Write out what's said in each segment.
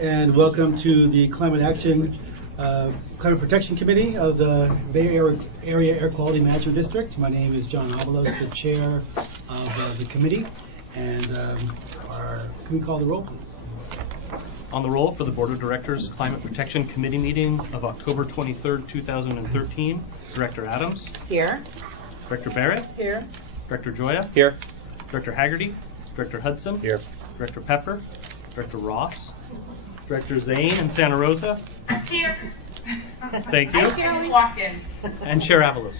and welcome to the Climate Protection Committee of the Bay Area Air Quality Management District. My name is John Avalos, the chair of the committee, and can we call the roll, please? On the roll for the Board of Directors Climate Protection Committee meeting of October 23rd, 2013, Director Adams. Here. Director Barrett. Here. Director Joya. Here. Director Haggerty. Director Hudson. Here. Director Pepper. Director Ross. Director Zane in Santa Rosa. Here. Thank you. I walked in. And Chair Avalos.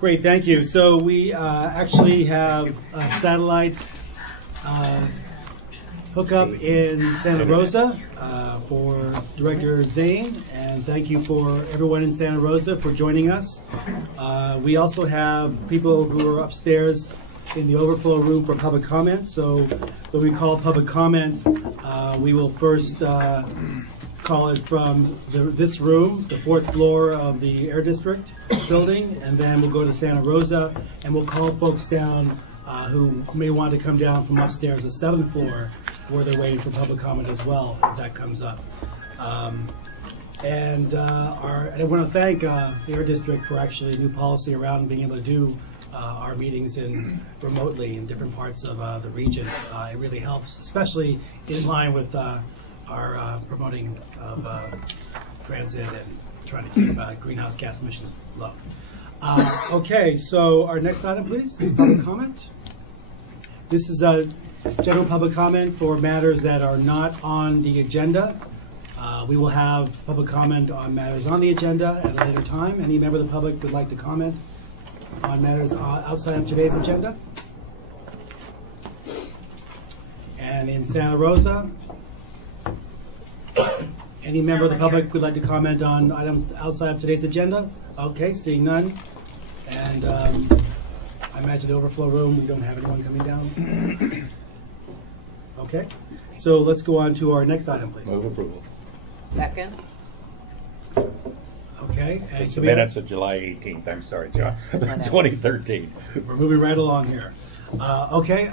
Great, thank you. So we actually have a satellite hookup in Santa Rosa for Director Zane, and thank you for everyone in Santa Rosa for joining us. We also have people who are upstairs in the overflow room for public comment. So when we call public comment, we will first call it from this room, the 4th floor of the Air District building, and then we'll go to Santa Rosa, and we'll call folks down who may want to come down from upstairs, the 7th floor, where they're waiting for public comment as well, if that comes up. And I want to thank the Air District for actually a new policy around being able to do our meetings remotely in different parts of the region. It really helps, especially in line with our promoting of transit and trying to keep greenhouse gas emissions low. Okay, so our next item, please, is public comment. This is a general public comment for matters that are not on the agenda. We will have public comment on matters on the agenda at a later time. Any member of the public would like to comment on matters outside of today's agenda? And in Santa Rosa, any member of the public would like to comment on items outside of today's agenda? Okay, seeing none. And I imagine the overflow room, we don't have anyone coming down. Okay, so let's go on to our next item, please. Move approval. Second. Okay. And It's the minutes of July 18th. I'm sorry, John. 2013. We're moving right along here. Okay,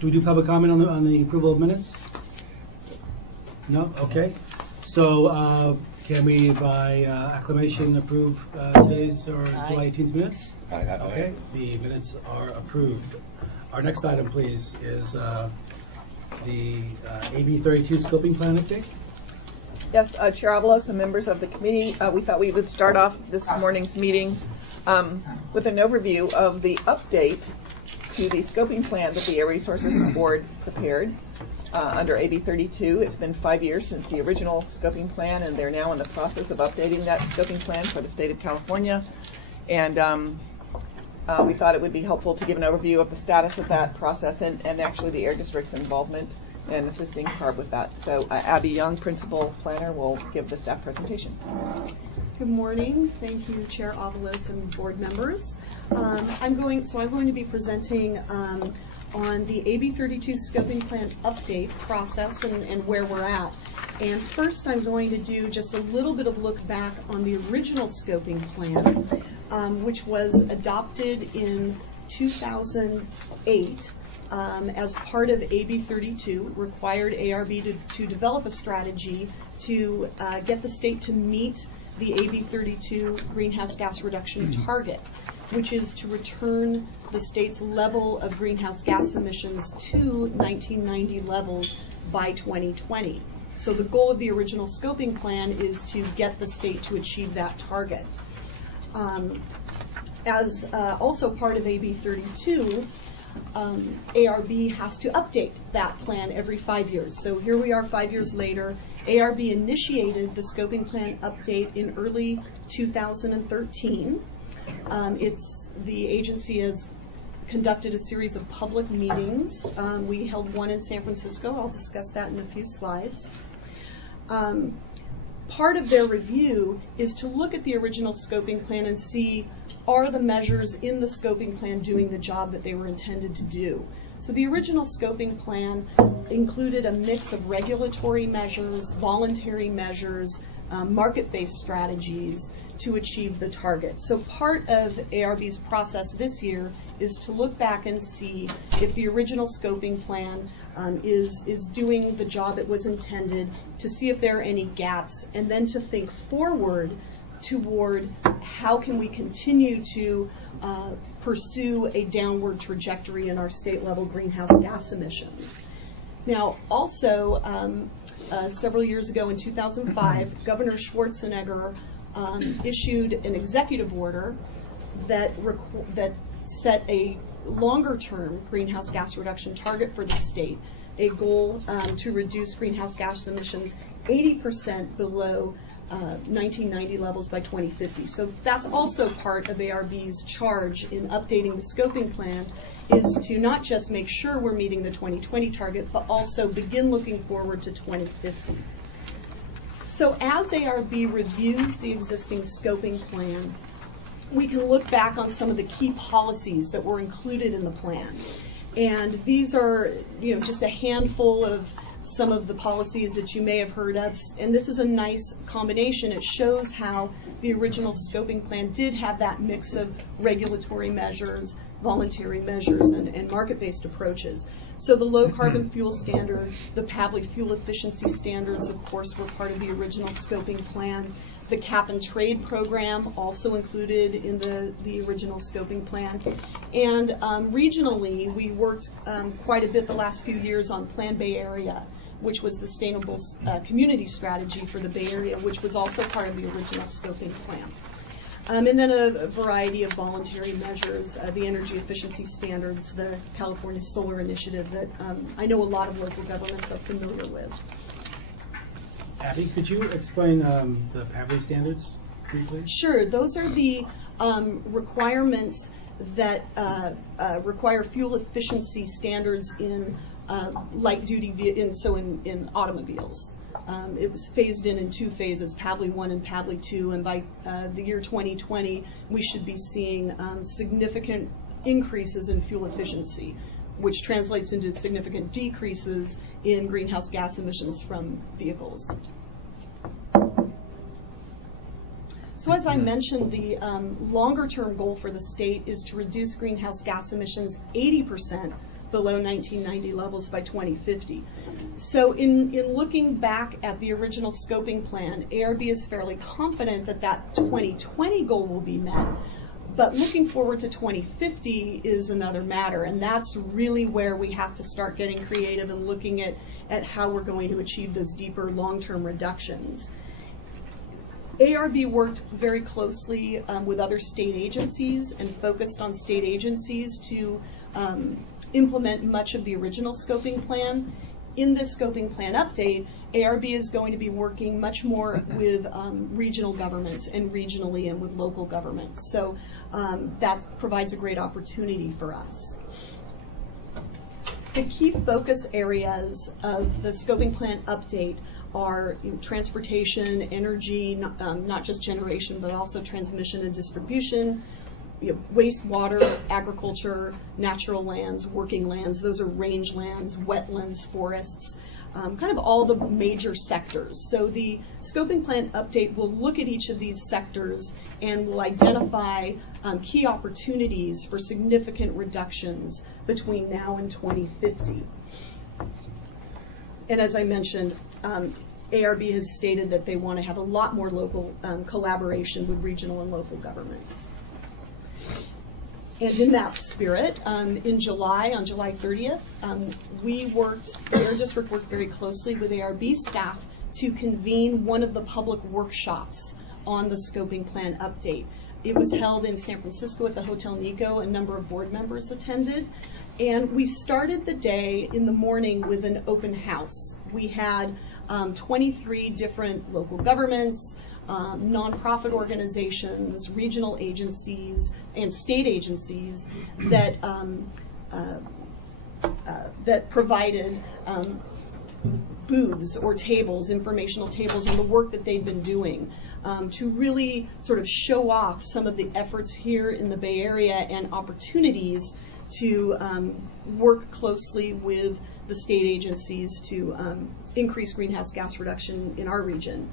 do we do public comment on the approval of minutes? No? Okay. So can we, by acclamation, approve today's or July 18th minutes? Aye. Okay, the minutes are approved. Our next item, please, is the AB 32 scoping plan update. Yes, Chair Avalos and members of the committee, we thought we would start off this morning's meeting with an overview of the update to the scoping plan that the Air Resources Board prepared under AB 32. It's been 5 years since the original scoping plan, and they're now in the process of updating that scoping plan for the state of California. And we thought it would be helpful to give an overview of the status of that process and actually the Air District's involvement and assisting CARB with that. So Abby Young, Principal Planner, will give the staff presentation. Good morning. Thank you, Chair Avalos and board members. I'm going to be presenting on the AB 32 scoping plan update process and where we're at. And first I'm going to do just a little bit of look back on the original scoping plan, which was adopted in 2008 as part of AB 32, required ARB to develop a strategy to get the state to meet the AB 32 greenhouse gas reduction target, which is to return the state's level of greenhouse gas emissions to 1990 levels by 2020. So the goal of the original scoping plan is to get the state to achieve that target. As also part of AB 32, ARB has to update that plan every 5 years. So here we are 5 years later. ARB initiated the scoping plan update in early 2013. The agency has conducted a series of public meetings. We held one in San Francisco. I'll discuss that in a few slides. Part of their review is to look at the original scoping plan and see, are the measures in the scoping plan doing the job that they were intended to do? So the original scoping plan included a mix of regulatory measures, voluntary measures, market-based strategies to achieve the target. So part of ARB's process this year is to look back and see if the original scoping plan is doing the job it was intended, to see if there are any gaps, and then to think forward toward how can we continue to pursue a downward trajectory in our state level greenhouse gas emissions. Now, also, several years ago in 2005, Governor Schwarzenegger issued an executive order that set a longer-term greenhouse gas reduction target for the state, a goal to reduce greenhouse gas emissions 80% below 1990 levels by 2050. So that's also part of ARB's charge in updating the scoping plan, is to not just make sure we're meeting the 2020 target, but also begin looking forward to 2050. So as ARB reviews the existing scoping plan, we can look back on some of the key policies that were included in the plan. And these are, just a handful of some of the policies that you may have heard of. And this is a nice combination. It shows how the original scoping plan did have that mix of regulatory measures, voluntary measures, and market-based approaches. So the low carbon fuel standard, the Pavley fuel efficiency standards, of course, were part of the original scoping plan. The cap and trade program also included in the original scoping plan. And regionally, we worked quite a bit the last few years on Plan Bay Area, which was the sustainable community strategy for the Bay Area, which was also part of the original scoping plan. And then a variety of voluntary measures, the energy efficiency standards, the California Solar Initiative that I know a lot of local governments are familiar with. Abby, could you explain the Pavley standards briefly? Sure. Those are the requirements that require fuel efficiency standards in light-duty in automobiles. It was phased in 2 phases, Pavley 1 and Pavley 2, and by the year 2020, we should be seeing significant increases in fuel efficiency, which translates into significant decreases in greenhouse gas emissions from vehicles. So as I mentioned, the longer-term goal for the state is to reduce greenhouse gas emissions 80% below 1990 levels by 2050. So in looking back at the original scoping plan, ARB is fairly confident that that 2020 goal will be met. But looking forward to 2050 is another matter, and that's really where we have to start getting creative and looking at how we're going to achieve those deeper long-term reductions. ARB worked very closely with other state agencies and focused on state agencies to implement much of the original scoping plan. In this scoping plan update, ARB is going to be working much more with regional governments and regionally and with local governments. So that provides a great opportunity for us. The key focus areas of the scoping plan update are transportation, energy, not just generation, but also transmission and distribution, wastewater, agriculture, natural lands, working lands. Those are range lands, wetlands, forests, kind of all the major sectors. So the scoping plan update will look at each of these sectors and will identify key opportunities for significant reductions between now and 2050. And as I mentioned, ARB has stated that they want to have a lot more local collaboration with regional and local governments. And in that spirit, in July, on July 30th, the Air District worked very closely with ARB staff to convene one of the public workshops on the scoping plan update. It was held in San Francisco at the Hotel Nico. A number of board members attended. And we started the day in the morning with an open house. We had 23 different local governments, nonprofit organizations, regional agencies, and state agencies that that provided booths or tables, informational tables on the work that they've been doing to really sort of show off some of the efforts here in the Bay Area and opportunities to work closely with the state agencies to increase greenhouse gas reduction in our region.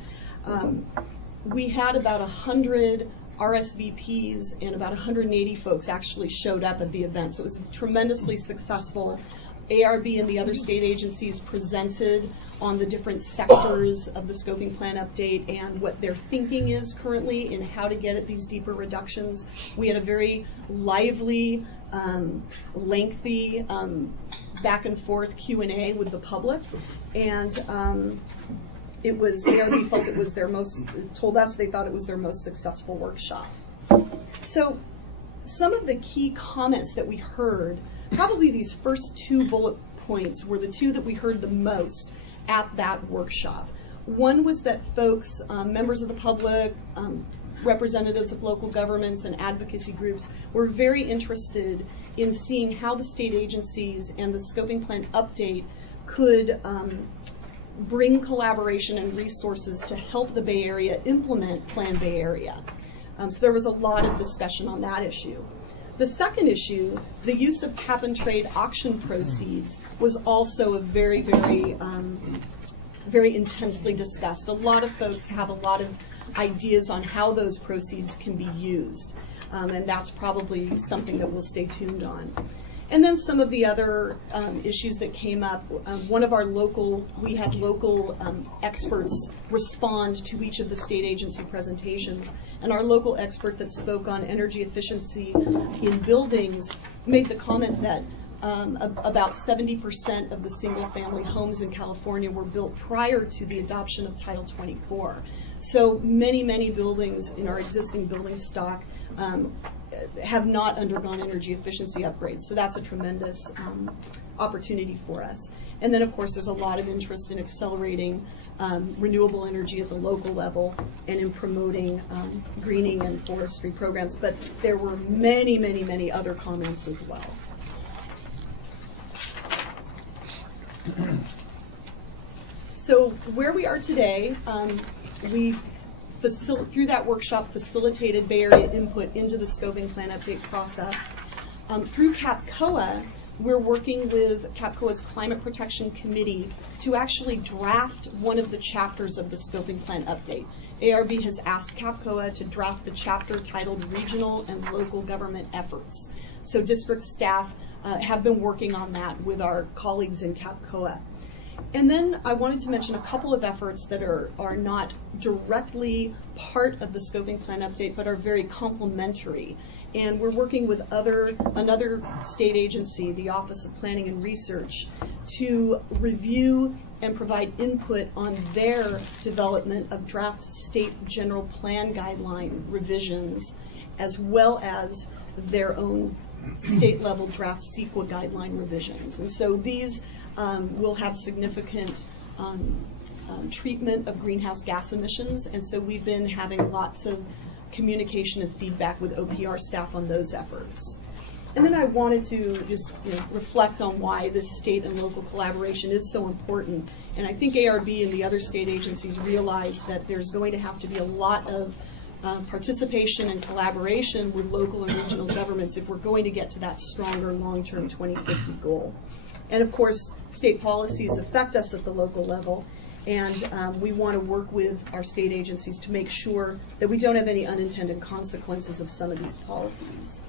We had about 100 RSVPs and about 180 folks actually showed up at the event, so it was tremendously successful. ARB and the other state agencies presented on the different sectors of the scoping plan update and what their thinking is currently in how to get at these deeper reductions. We had a very lively, lengthy back and forth Q&A with the public, and it was, ARB felt it was their most, told us they thought it was their most successful workshop. So some of the key comments that we heard, probably these first 2 bullet points were the 2 that we heard the most at that workshop. One was that folks, members of the public, representatives of local governments and advocacy groups were very interested in seeing how the state agencies and the scoping plan update could bring collaboration and resources to help the Bay Area implement Plan Bay Area. So there was a lot of discussion on that issue. The second issue, the use of cap and trade auction proceeds, was also a very, very, very intensely discussed. A lot of folks have a lot of ideas on how those proceeds can be used, and that's probably something that we'll stay tuned on. And then some of the other issues that came up, we had local experts respond to each of the state agency presentations. And our local expert that spoke on energy efficiency in buildings made the comment that about 70% of the single-family homes in California were built prior to the adoption of Title 24. So many, many buildings in our existing building stock have not undergone energy efficiency upgrades. So that's a tremendous opportunity for us. And then, of course, there's a lot of interest in accelerating renewable energy at the local level and in promoting greening and forestry programs. But there were many, many, many other comments as well. So where we are today, we through that workshop facilitated Bay Area input into the scoping plan update process. Through CAPCOA, we're working with CAPCOA's Climate Protection Committee to actually draft one of the chapters of the scoping plan update. ARB has asked CAPCOA to draft the chapter titled Regional and Local Government Efforts. So district staff have been working on that with our colleagues in CAPCOA. And then I wanted to mention a couple of efforts that are not directly part of the scoping plan update, but are very complementary. And we're working with another state agency, the Office of Planning and Research, to review and provide input on their development of draft state general plan guideline revisions, as well as their own state-level draft CEQA guideline revisions. And so these will have significant treatment of greenhouse gas emissions, and so we've been having lots of communication and feedback with OPR staff on those efforts. And then I wanted to just reflect on why this state and local collaboration is so important. And I think ARB and the other state agencies realize that there's going to have to be a lot of participation and collaboration with local and regional governments if we're going to get to that stronger long-term 2050 goal. And of course, state policies affect us at the local level, and we want to work with our state agencies to make sure that we don't have any unintended consequences of some of these policies.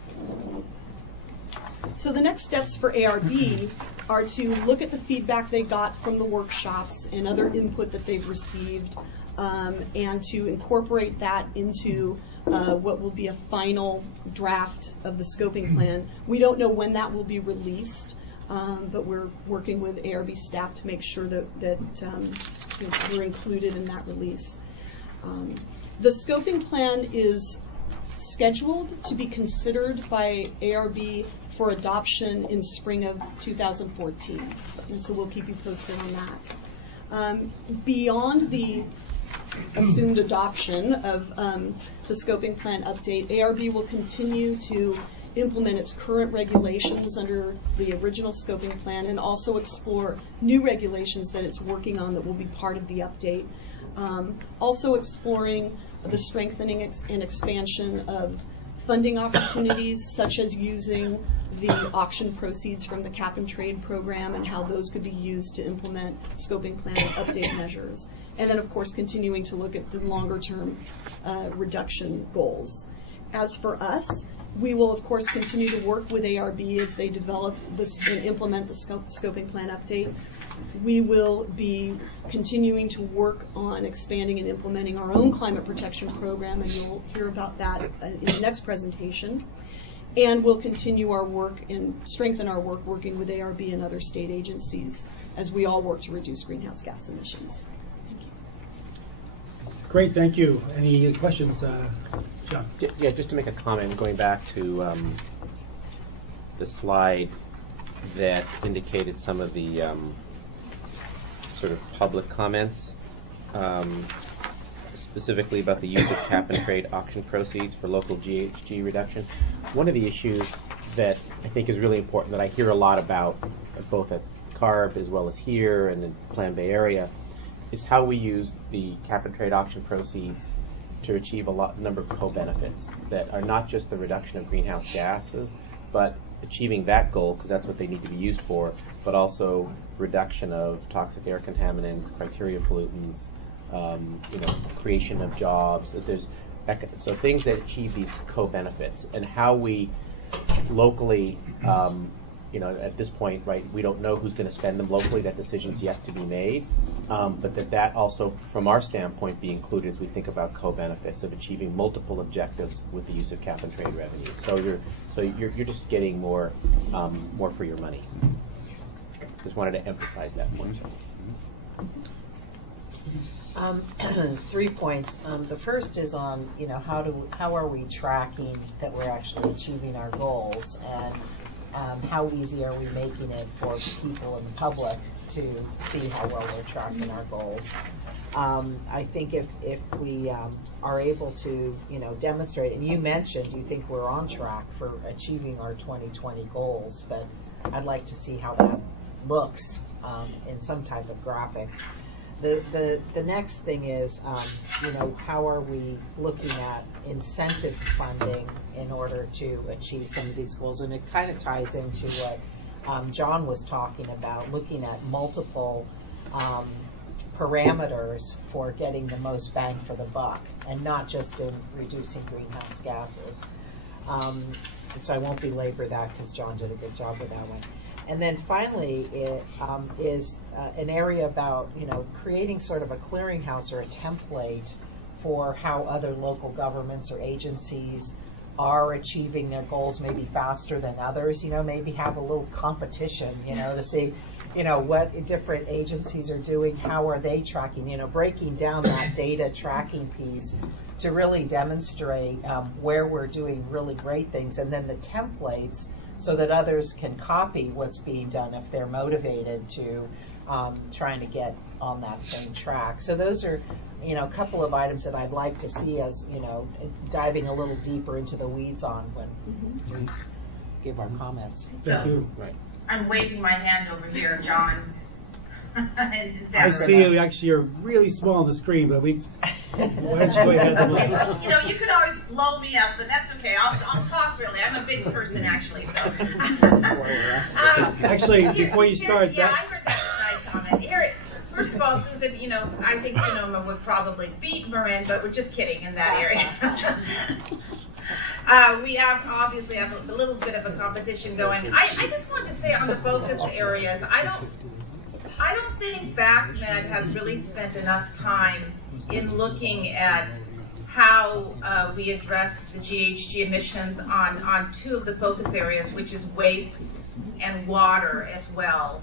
So the next steps for ARB are to look at the feedback they got from the workshops and other input that they've received, and to incorporate that into what will be a final draft of the scoping plan. We don't know when that will be released, but we're working with ARB staff to make sure that we're included in that release. The scoping plan is scheduled to be considered by ARB for adoption in spring of 2014, and so we'll keep you posted on that. Beyond the assumed adoption of the scoping plan update, ARB will continue to implement its current regulations under the original scoping plan and also explore new regulations that it's working on that will be part of the update. Also exploring the strengthening and expansion of funding opportunities, such as using the auction proceeds from the cap and trade program and how those could be used to implement scoping plan update measures. And then, of course, continuing to look at the longer term reduction goals. As for us, We will, of course, continue to work with ARB as they develop this and implement the scoping plan update. We will be continuing to work on expanding and implementing our own climate protection program, and you'll hear about that in the next presentation. And we'll continue our work and strengthen our work working with ARB and other state agencies as we all work to reduce greenhouse gas emissions. Thank you. Great, thank you. Any questions, John? Yeah, just to make a comment, going back to the slide that indicated some of the sort of public comments, specifically about the use of cap-and-trade auction proceeds for local GHG reduction. One of the issues that I think is really important that I hear a lot about, both at CARB as well as here and in Plan Bay area, is how we use the cap-and-trade auction proceeds to achieve a number of co-benefits that are not just the reduction of greenhouse gases, but achieving that goal, because that's what they need to be used for, but also reduction of toxic air contaminants, criteria pollutants, creation of jobs. So things that achieve these co-benefits, and how we locally, at this point, right, we don't know who's going to spend them locally. That decision's yet to be made, but that also, from our standpoint, be included as we think about co-benefits of achieving multiple objectives with the use of cap-and-trade revenues. So you're just getting more for your money. Just wanted to emphasize that point. 3 points. The first is on, how are we tracking that we're actually achieving our goals, and how easy are we making it for people in the public to see how well we're tracking our goals. I think if we are able to, demonstrate, and you mentioned you think we're on track for achieving our 2020 goals, but I'd like to see how that looks in some type of graphic. The next thing is, how are we looking at incentive funding in order to achieve some of these goals? And it kind of ties into what John was talking about, looking at multiple parameters for getting the most bang for the buck, and not just in reducing greenhouse gases. So I won't belabor that because John did a good job with that one. And then finally, it is an area about, creating sort of a clearinghouse or a template for how other local governments or agencies are achieving their goals maybe faster than others. Maybe have a little competition, to see, what different agencies are doing, how are they tracking, breaking down that data tracking piece to really demonstrate where we're doing really great things, and then the templates so that others can copy what's being done if they're motivated to trying to get on that same track. So those are, a couple of items that I'd like to see us, diving a little deeper into the weeds on when we give our comments. Thank you. Right. I'm waving my hand over here, John. I see you. Actually, you're really small on the screen, but why don't you go ahead and You could always blow me up, but that's okay. I'll talk really. I'm a big person, actually. So. Actually, before you start, I heard that side comment. Here, first of all, Susan, I think Sonoma would probably beat Marin, but we're just kidding in that area. We obviously have a little bit of a competition going. I just want to say on the focus areas, I don't think BACMed has really spent enough time in looking at how we address the GHG emissions on two of the focus areas, which is waste and water as well.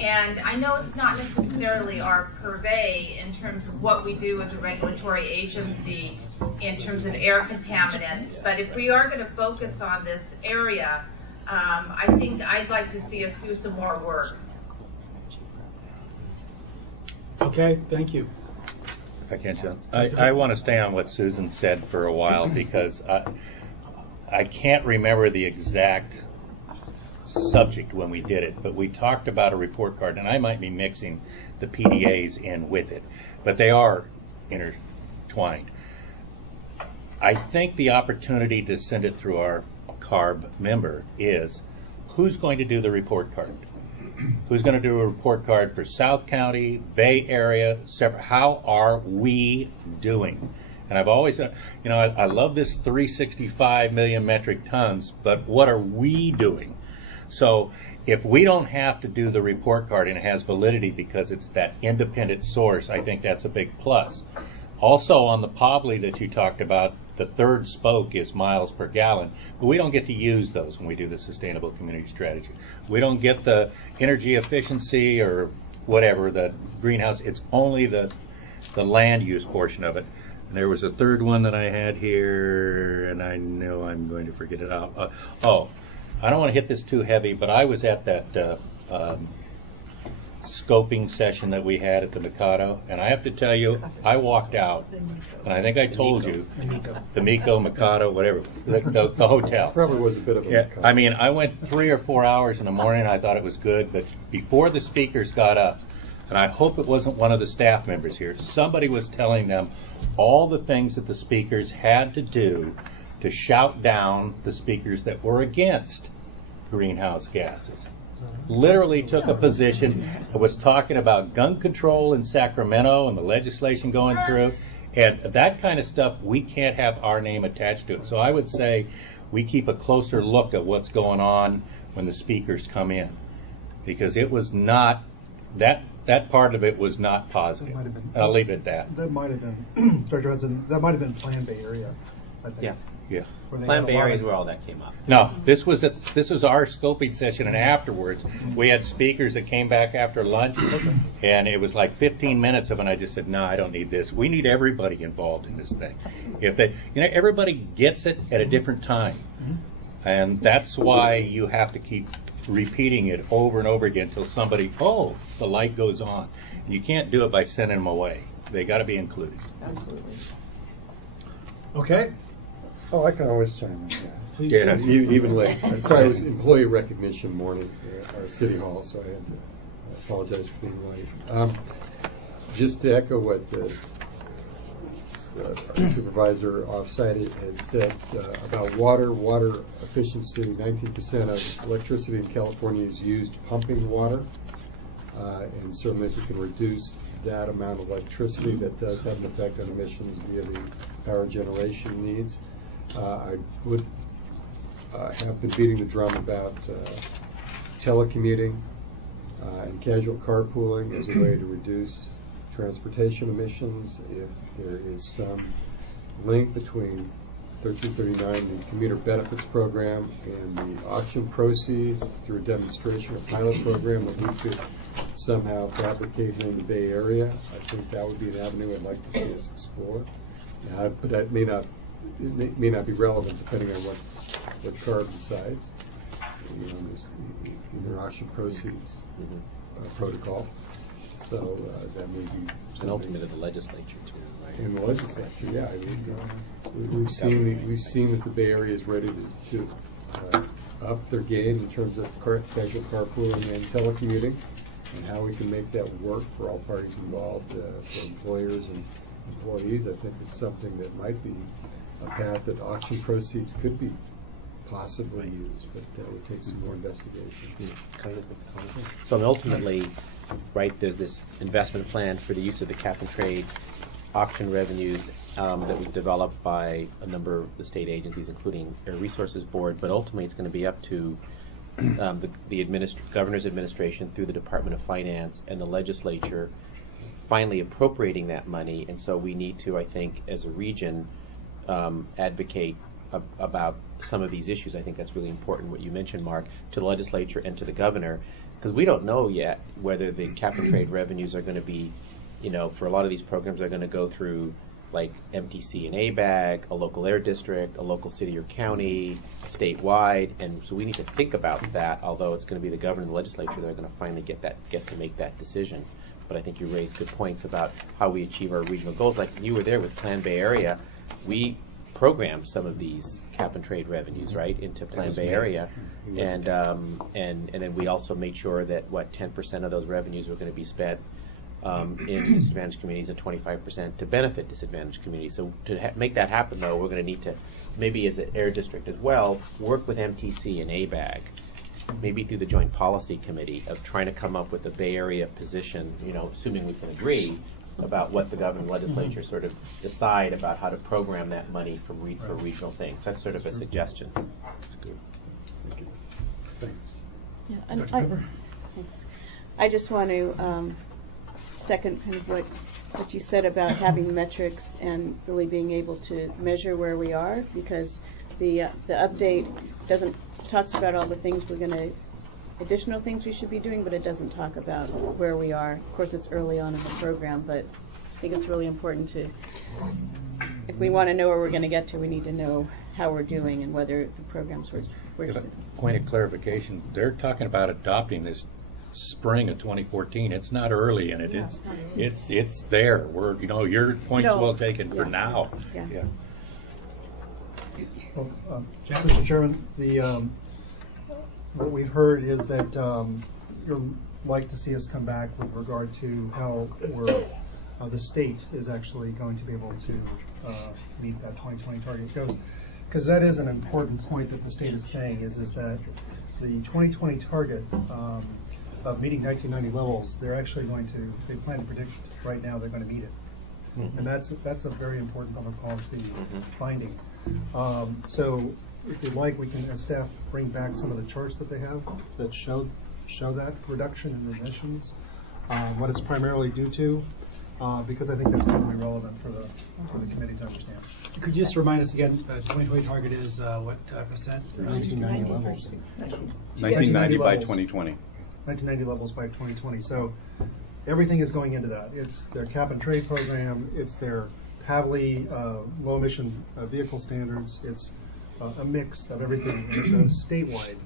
And I know it's not necessarily our purvey in terms of what we do as a regulatory agency in terms of air contaminants, but if we are going to focus on this area, I think I'd like to see us do some more work. Okay, thank you. If I can, John. I want to stay on what Susan said for a while, because I can't remember the exact subject when we did it, but we talked about a report card, and I might be mixing the PDAs in with it, but they are intertwined. I think the opportunity to send it through our CARB member is, who's going to do the report card? Who's going to do a report card for South County, Bay Area, separate? How are we doing? And I've always, I love this 365 million metric tons, but what are we doing? So if we don't have to do the report card and it has validity because it's that independent source, I think that's a big plus. Also on the Pobly that you talked about, the third spoke is miles per gallon, but we don't get to use those when we do the sustainable community strategy. We don't get the energy efficiency or whatever, the greenhouse. It's only the land use portion of it. And there was a third one that I had here, and I know I'm going to forget it out. I don't want to hit this too heavy, but I was at that scoping session that we had at the Mikado, and I have to tell you, I walked out, and I think I told you, the Mikado, whatever, the hotel. Probably was a bit of a Yeah, I mean, I went 3 or 4 hours in the morning, and I thought it was good, but before the speakers got up, and I hope it wasn't one of the staff members here, somebody was telling them all the things that the speakers had to do to shout down the speakers that were against greenhouse gases. Literally took a position, was talking about gun control in Sacramento and the legislation going through, and that kind of stuff, we can't have our name attached to it. So I would say we keep a closer look at what's going on when the speakers come in, because it was not, that part of it was not positive. I'll leave it at that. That might have been, Director Hudson, that might have been Plan Bay Area, I think. Yeah. Yeah. Plan Bay Area is where all that came up. No, this was our scoping session, and afterwards we had speakers that came back after lunch, and it was like 15 minutes of it. And I just said, no, I don't need this. We need everybody involved in this thing. If they, everybody gets it at a different time, and that's why you have to keep repeating it over and over again until somebody, the light goes on. And you can't do it by sending them away. They got to be included. Absolutely. Okay. Oh, I can always chime in. Please Yeah. do. Even late. Sorry, it was employee recognition morning at our city hall, so I had to apologize for being late. Just to echo what our supervisor offsite had said about water efficiency. 19% of electricity in California is used pumping water, and certainly if we can reduce that amount of electricity, that does have an effect on emissions via the power generation needs. I would have been beating the drum about telecommuting and casual carpooling as a way to reduce transportation emissions. If there is some link between 1339, the commuter benefits program, and the auction proceeds through a demonstration or pilot program that we could somehow fabricate here in the Bay Area, I think that would be an avenue I'd like to see us explore. But that may not be relevant depending on what CARB decides. There's either auction proceeds protocol. So that may be It's an ultimate of the legislature too, right? in the legislature. Yeah, we've seen that the Bay Area is ready to up their game in terms of casual carpooling and telecommuting, and how we can make that work for all parties involved, for employers and employees. I think is something that might be a path that auction proceeds could be possibly used, but that would take some more investigation. So ultimately, right, there's this investment plan for the use of the cap and trade auction revenues that was developed by a number of the state agencies, including Air Resources Board, but ultimately it's going to be up to the governor's administration through the Department of Finance and the legislature finally appropriating that money. And so we need to, I think, as a region, advocate about some of these issues. I think that's really important, what you mentioned, Mark, to the legislature and to the governor, because we don't know yet whether the cap and trade revenues are going to be, for a lot of these programs are going to go through like MTC and ABAG, a local air district, a local city or county, statewide, and so we need to think about that, although it's going to be the governor and the legislature that are going to finally get to make that decision. But I think you raised good points about how we achieve our regional goals. Like you were there with Plan Bay Area, we programmed some of these cap and trade revenues, right, into Plan Bay Area, and then we also made sure that 10% of those revenues were going to be spent in disadvantaged communities and 25% to benefit disadvantaged communities. So to make that happen, though, we're going to need to, maybe as an air district as well, work with MTC and ABAG, maybe through the Joint Policy Committee, of trying to come up with a Bay Area position, assuming we can agree, about what the governing legislature sort of decide about how to program that money for regional things. That's sort of a suggestion. Yeah, and thanks. I just want to second kind of what you said about having metrics and really being able to measure where we are, because the update talks about all the things additional things we should be doing, but it doesn't talk about where we are. Of course, it's early on in the program, but I think it's really important if we want to know where we're going to get to, we need to know how we're doing and whether the programs were Point of clarification, they're talking about adopting this spring of 2014. It's not early in it. It's there. Your point's well taken for now. Yeah. Well, Mr. Chairman, what we've heard is that you'd like to see us come back with regard to how the state is actually going to be able to meet that 2020 target. Because that is an important point that the state is saying is that the 2020 target of meeting 1990 levels, they plan to predict right now they're going to meet it. Mm-hmm. And that's a very important public policy finding. So if you'd like, we can, as staff, bring back some of the charts that they have that show that reduction in emissions, what it's primarily due to, because I think that's going to be relevant for the committee to understand. Could you just remind us again, 2020 target is what percent? 1990 levels. 1990 by 2020. 1990 levels by 2020. So everything is going into that. It's their cap and trade program. It's their PAVLI low emission vehicle standards. It's a mix of everything. And it's a statewide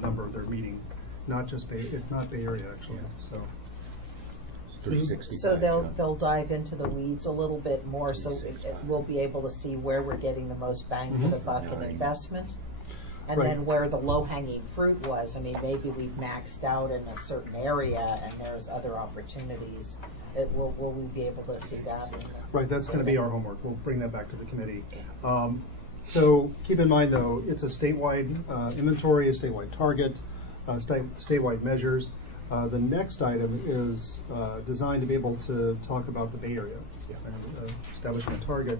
number they're meeting, not just it's not Bay Area actually. So. So they'll dive into the weeds a little bit more, so we'll be able to see where we're getting the most bang for the buck in investment, and then where the low-hanging fruit was. I mean, maybe we've maxed out in a certain area, and there's other opportunities. Will we be able to see that? Right, that's going to be our homework. We'll bring that back to the committee. So keep in mind, though, it's a statewide inventory, a statewide target, statewide measures. The next item is designed to be able to talk about the Bay Area and establishing a target,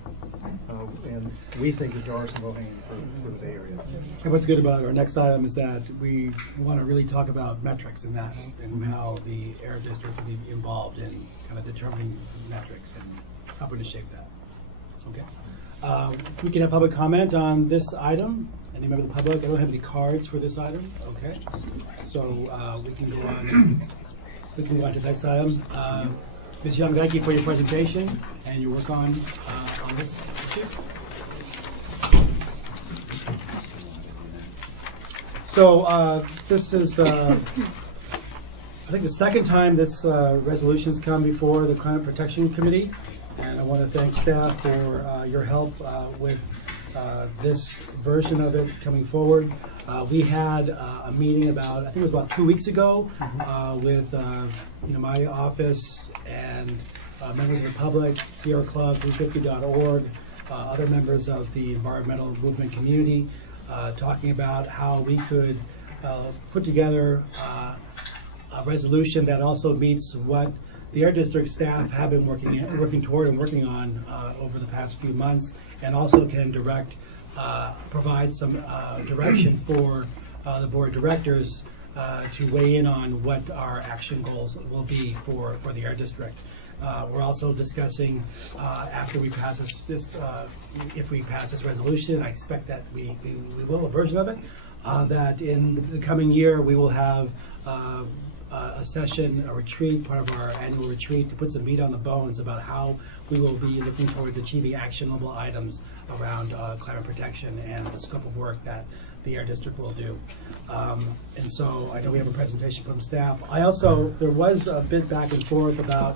and we think that there are some low-hanging fruit for the Bay Area. And what's good about our next item is that we want to really talk about metrics in that, and how the Air District will be involved in kind of determining metrics and helping to shape that. Okay. We can have public comment on this item. Any member of the public? I don't have any cards for this item. Okay. So we can go on. We can go on to the next item. Ms. Young, thank you for your presentation and your work on this issue. So this is, I think, the second time this resolution has come before the Climate Protection Committee, and I want to thank staff for your help with this version of it coming forward. We had a meeting I think it was about 2 weeks ago, with my office and members of the public, Sierra Club, 350.org, other members of the environmental movement community, talking about how we could put together a resolution that also meets what the Air District staff have been working toward and working on over the past few months, and also can provide some direction for the board of directors to weigh in on what our action goals will be for the Air District. We're also discussing after we pass this if we pass this resolution, I expect that we will, a version of it, that in the coming year we will have a session, a retreat, part of our annual retreat, to put some meat on the bones about how we will be looking towards achieving actionable items around climate protection and the scope of work that the Air District will do. And so I know we have a presentation from staff. There was a bit back and forth about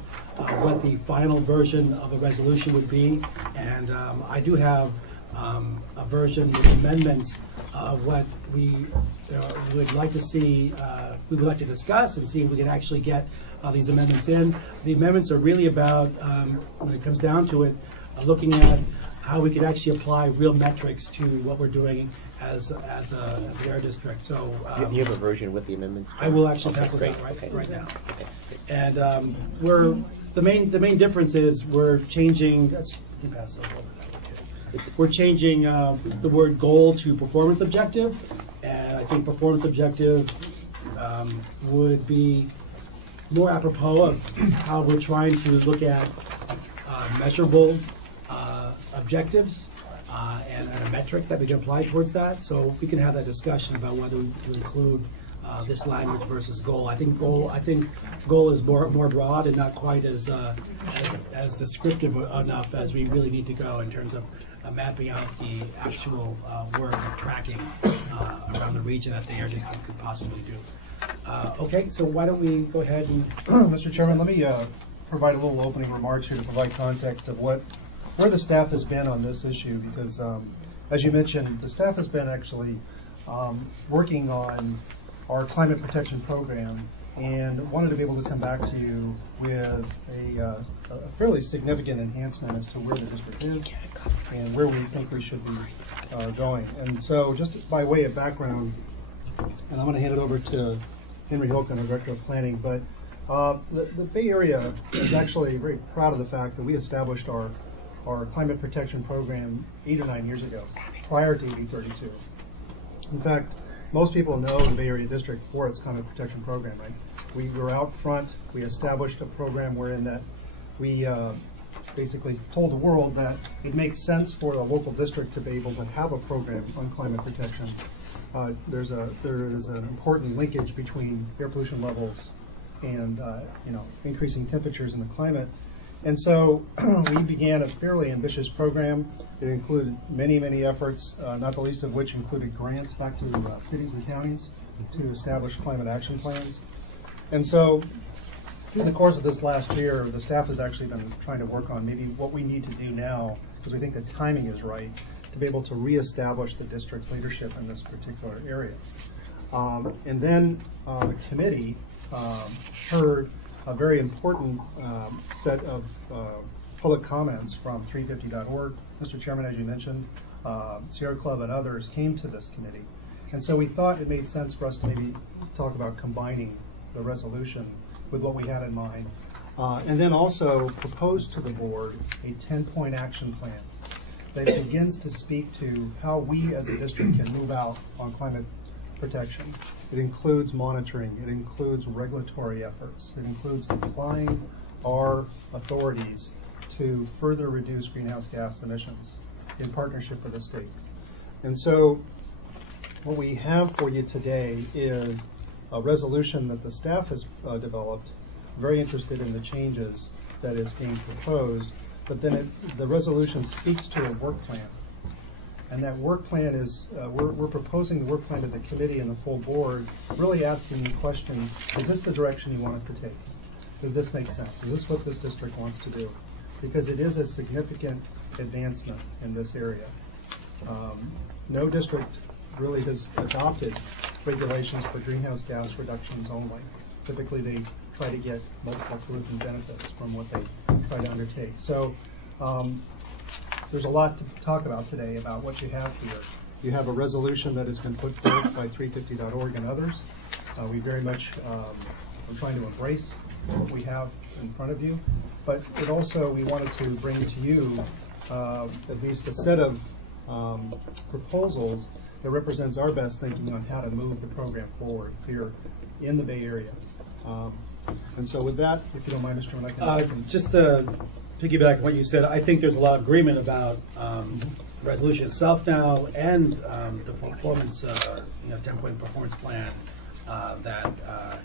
what the final version of the resolution would be, and I do have a version with amendments of what we would like to see, we would like to discuss and see if we can actually get these amendments in. The amendments are really about, when it comes down to it, looking at how we could actually apply real metrics to what we're doing as an air district. So Do you have a version with the amendments? I will actually pass Okay, those out great. right now. Okay. And the main difference is we're changing. Let's you can pass those over. We're changing the word goal to performance objective, and I think performance objective would be more apropos of how we're trying to look at measurable objectives and metrics that we can apply towards that. So we can have that discussion about whether to include this language versus goal. I think goal is more broad and not quite as descriptive enough as we really need to go in terms of mapping out the actual work of tracking around the region that the air district could possibly do. Okay, so why don't we go ahead and Mr. Chairman, let me provide a little opening remarks here to provide context of where the staff has been on this issue, because as you mentioned, the staff has been actually working on our climate protection program and wanted to be able to come back to you with a fairly significant enhancement as to where the district is and where we think we should be going. And so just by way of background, and I'm going to hand it over to Henry Hilton, the Director of Planning, but the Bay Area is actually very proud of the fact that we established our climate protection program 8 or 9 years ago, prior to AB 32. In fact, most people know the Bay Area District for its climate protection program, right? We were out front. We established a program wherein that we basically told the world that it makes sense for the local district to be able to have a program on climate protection. There is an important linkage between air pollution levels and increasing temperatures in the climate. And so we began a fairly ambitious program. It included many efforts, not the least of which included grants back to cities and counties to establish climate action plans. And so through the course of this last year, the staff has actually been trying to work on maybe what we need to do now, because we think the timing is right, to be able to reestablish the district's leadership in this particular area. And then the committee heard a very important set of public comments from 350.org. Mr. Chairman, as you mentioned, Sierra Club and others came to this committee. And so we thought it made sense for us to maybe talk about combining the resolution with what we had in mind. And then also propose to the board a 10-point action plan that begins to speak to how we as a district can move out on climate protection. It includes monitoring, it includes regulatory efforts, it includes applying our authorities to further reduce greenhouse gas emissions in partnership with the state. And so what we have for you today is a resolution that the staff has developed, very interested in the changes that is being proposed, but then the resolution speaks to a work plan. And that work plan is, we're proposing the work plan to the committee and the full board, really asking the question, is this the direction you want us to take? Does this make sense? Is this what this district wants to do? Because it is a significant advancement in this area. No district really has adopted regulations for greenhouse gas reductions only. Typically they try to get multiple pollutant benefits from what they try to undertake. So there's a lot to talk about today about what you have here. You have a resolution that has been put forth by 350.org and others. We very much are trying to embrace what we have in front of you, but it also, we wanted to bring to you at least a set of proposals that represents our best thinking on how to move the program forward here in the Bay Area. And so with that, if you don't mind, Mr. Chairman, I can just to piggyback on what you said, I think there's a lot of agreement about the resolution itself now and the performance, 10-point performance plan that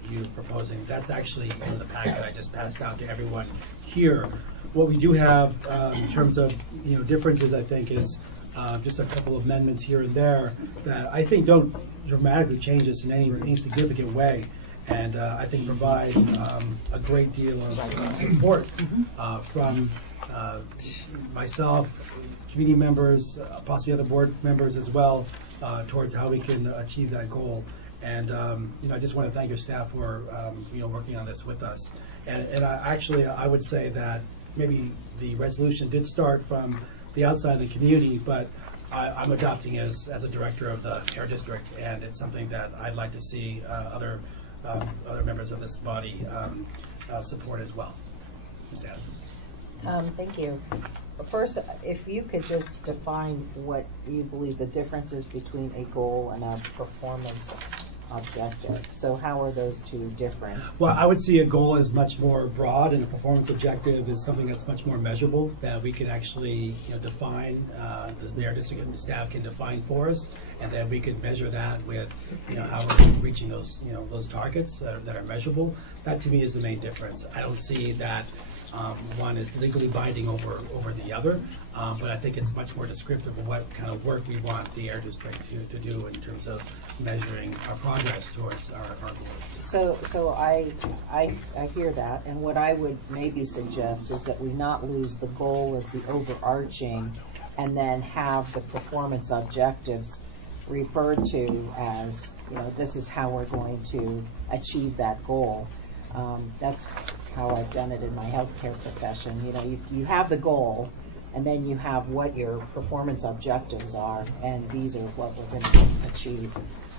you're proposing. That's actually in the packet I just passed out to everyone here. What we do have in terms of differences, I think, is just a couple of amendments here and there that I think don't dramatically change this in any significant way, and I think provide a great deal of support from myself, committee members, possibly other board members as well, towards how we can achieve that goal. And I just want to thank your staff for working on this with us. And I would say that maybe the resolution did start from the outside of the community, but I'm adopting as a director of the Air District, and it's something that I'd like to see other members of this body support as well. Ms. Adams. Thank you. First, if you could just define what you believe the difference is between a goal and a performance objective. So how are those two different? Well, I would see a goal as much more broad, and a performance objective is something that's much more measurable, that we can actually define, the Air District staff can define for us, and then we can measure that with how we're reaching those those targets that are measurable. That to me is the main difference. I don't see that one is legally binding over the other, but I think it's much more descriptive of what kind of work we want the Air District to do in terms of measuring our progress towards our goals. So I hear that, and what I would maybe suggest is that we not lose the goal as the overarching, and then have the performance objectives referred to as, this is how we're going to achieve that goal. That's how I've done it in my healthcare profession. You have the goal, and then you have what your performance objectives are, and these are what we're going to achieve.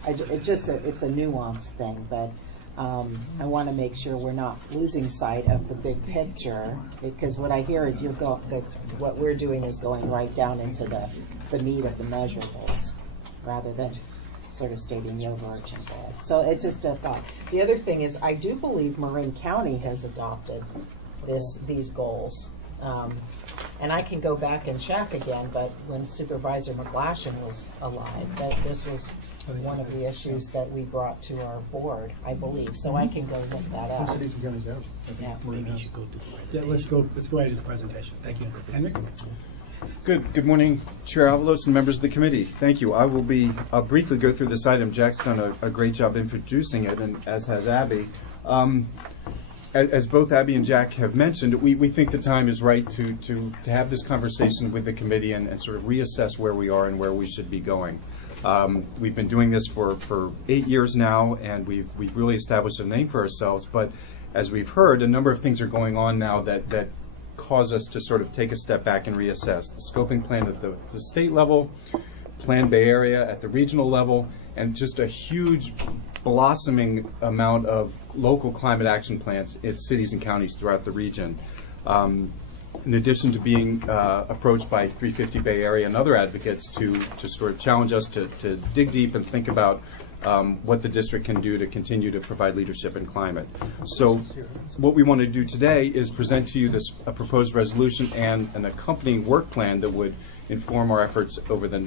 It's a nuanced thing, but I want to make sure we're not losing sight of the big picture, because what I hear is what we're doing is going right down into the meat of the measurables, rather than sort of stating the overarching goal. So it's just a thought. The other thing is, I do believe Marin County has adopted these goals. And I can go back and check again, but when Supervisor McGlashan was alive, this was one of the issues that we brought to our board, I believe. So I can go look that up. Yeah. Maybe you should go to let's go right into the presentation. Thank you. Henry? Good morning, Chair Avalos and members of the committee. Thank you. I'll briefly go through this item. Jack's done a great job introducing it, and as has Abby. As both Abby and Jack have mentioned, we think the time is right to have this conversation with the committee and sort of reassess where we are and where we should be going. We've been doing this for 8 years now, and we've really established a name for ourselves. But as we've heard, a number of things are going on now that cause us to sort of take a step back and reassess the scoping plan at the state level, Plan Bay Area at the regional level, and just a huge blossoming amount of local climate action plans in cities and counties throughout the region. In addition to being approached by 350 Bay Area and other advocates to sort of challenge us to dig deep and think about what the district can do to continue to provide leadership in climate. So what we want to do today is present to you a proposed resolution and an accompanying work plan that would inform our efforts over the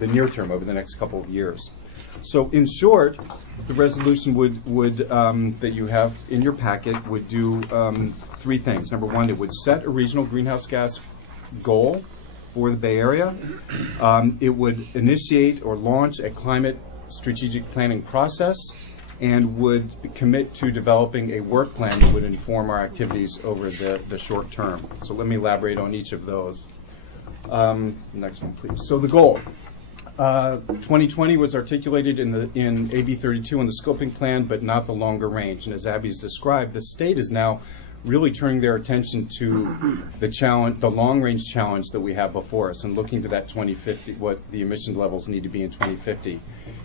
near term, over the next couple of years. So in short, the resolution would that you have in your packet would do 3 things. Number 1, it would set a regional greenhouse gas goal for the Bay Area. It would initiate or launch a climate strategic planning process, and would commit to developing a work plan that would inform our activities over the short term. So let me elaborate on each of those. Next one, please. So the goal. 2020 was articulated in AB 32 in the scoping plan, but not the longer range. And as Abby's described, the state is now really turning their attention to the long-range challenge that we have before us, and looking to that 2050, what the emission levels need to be in 2050.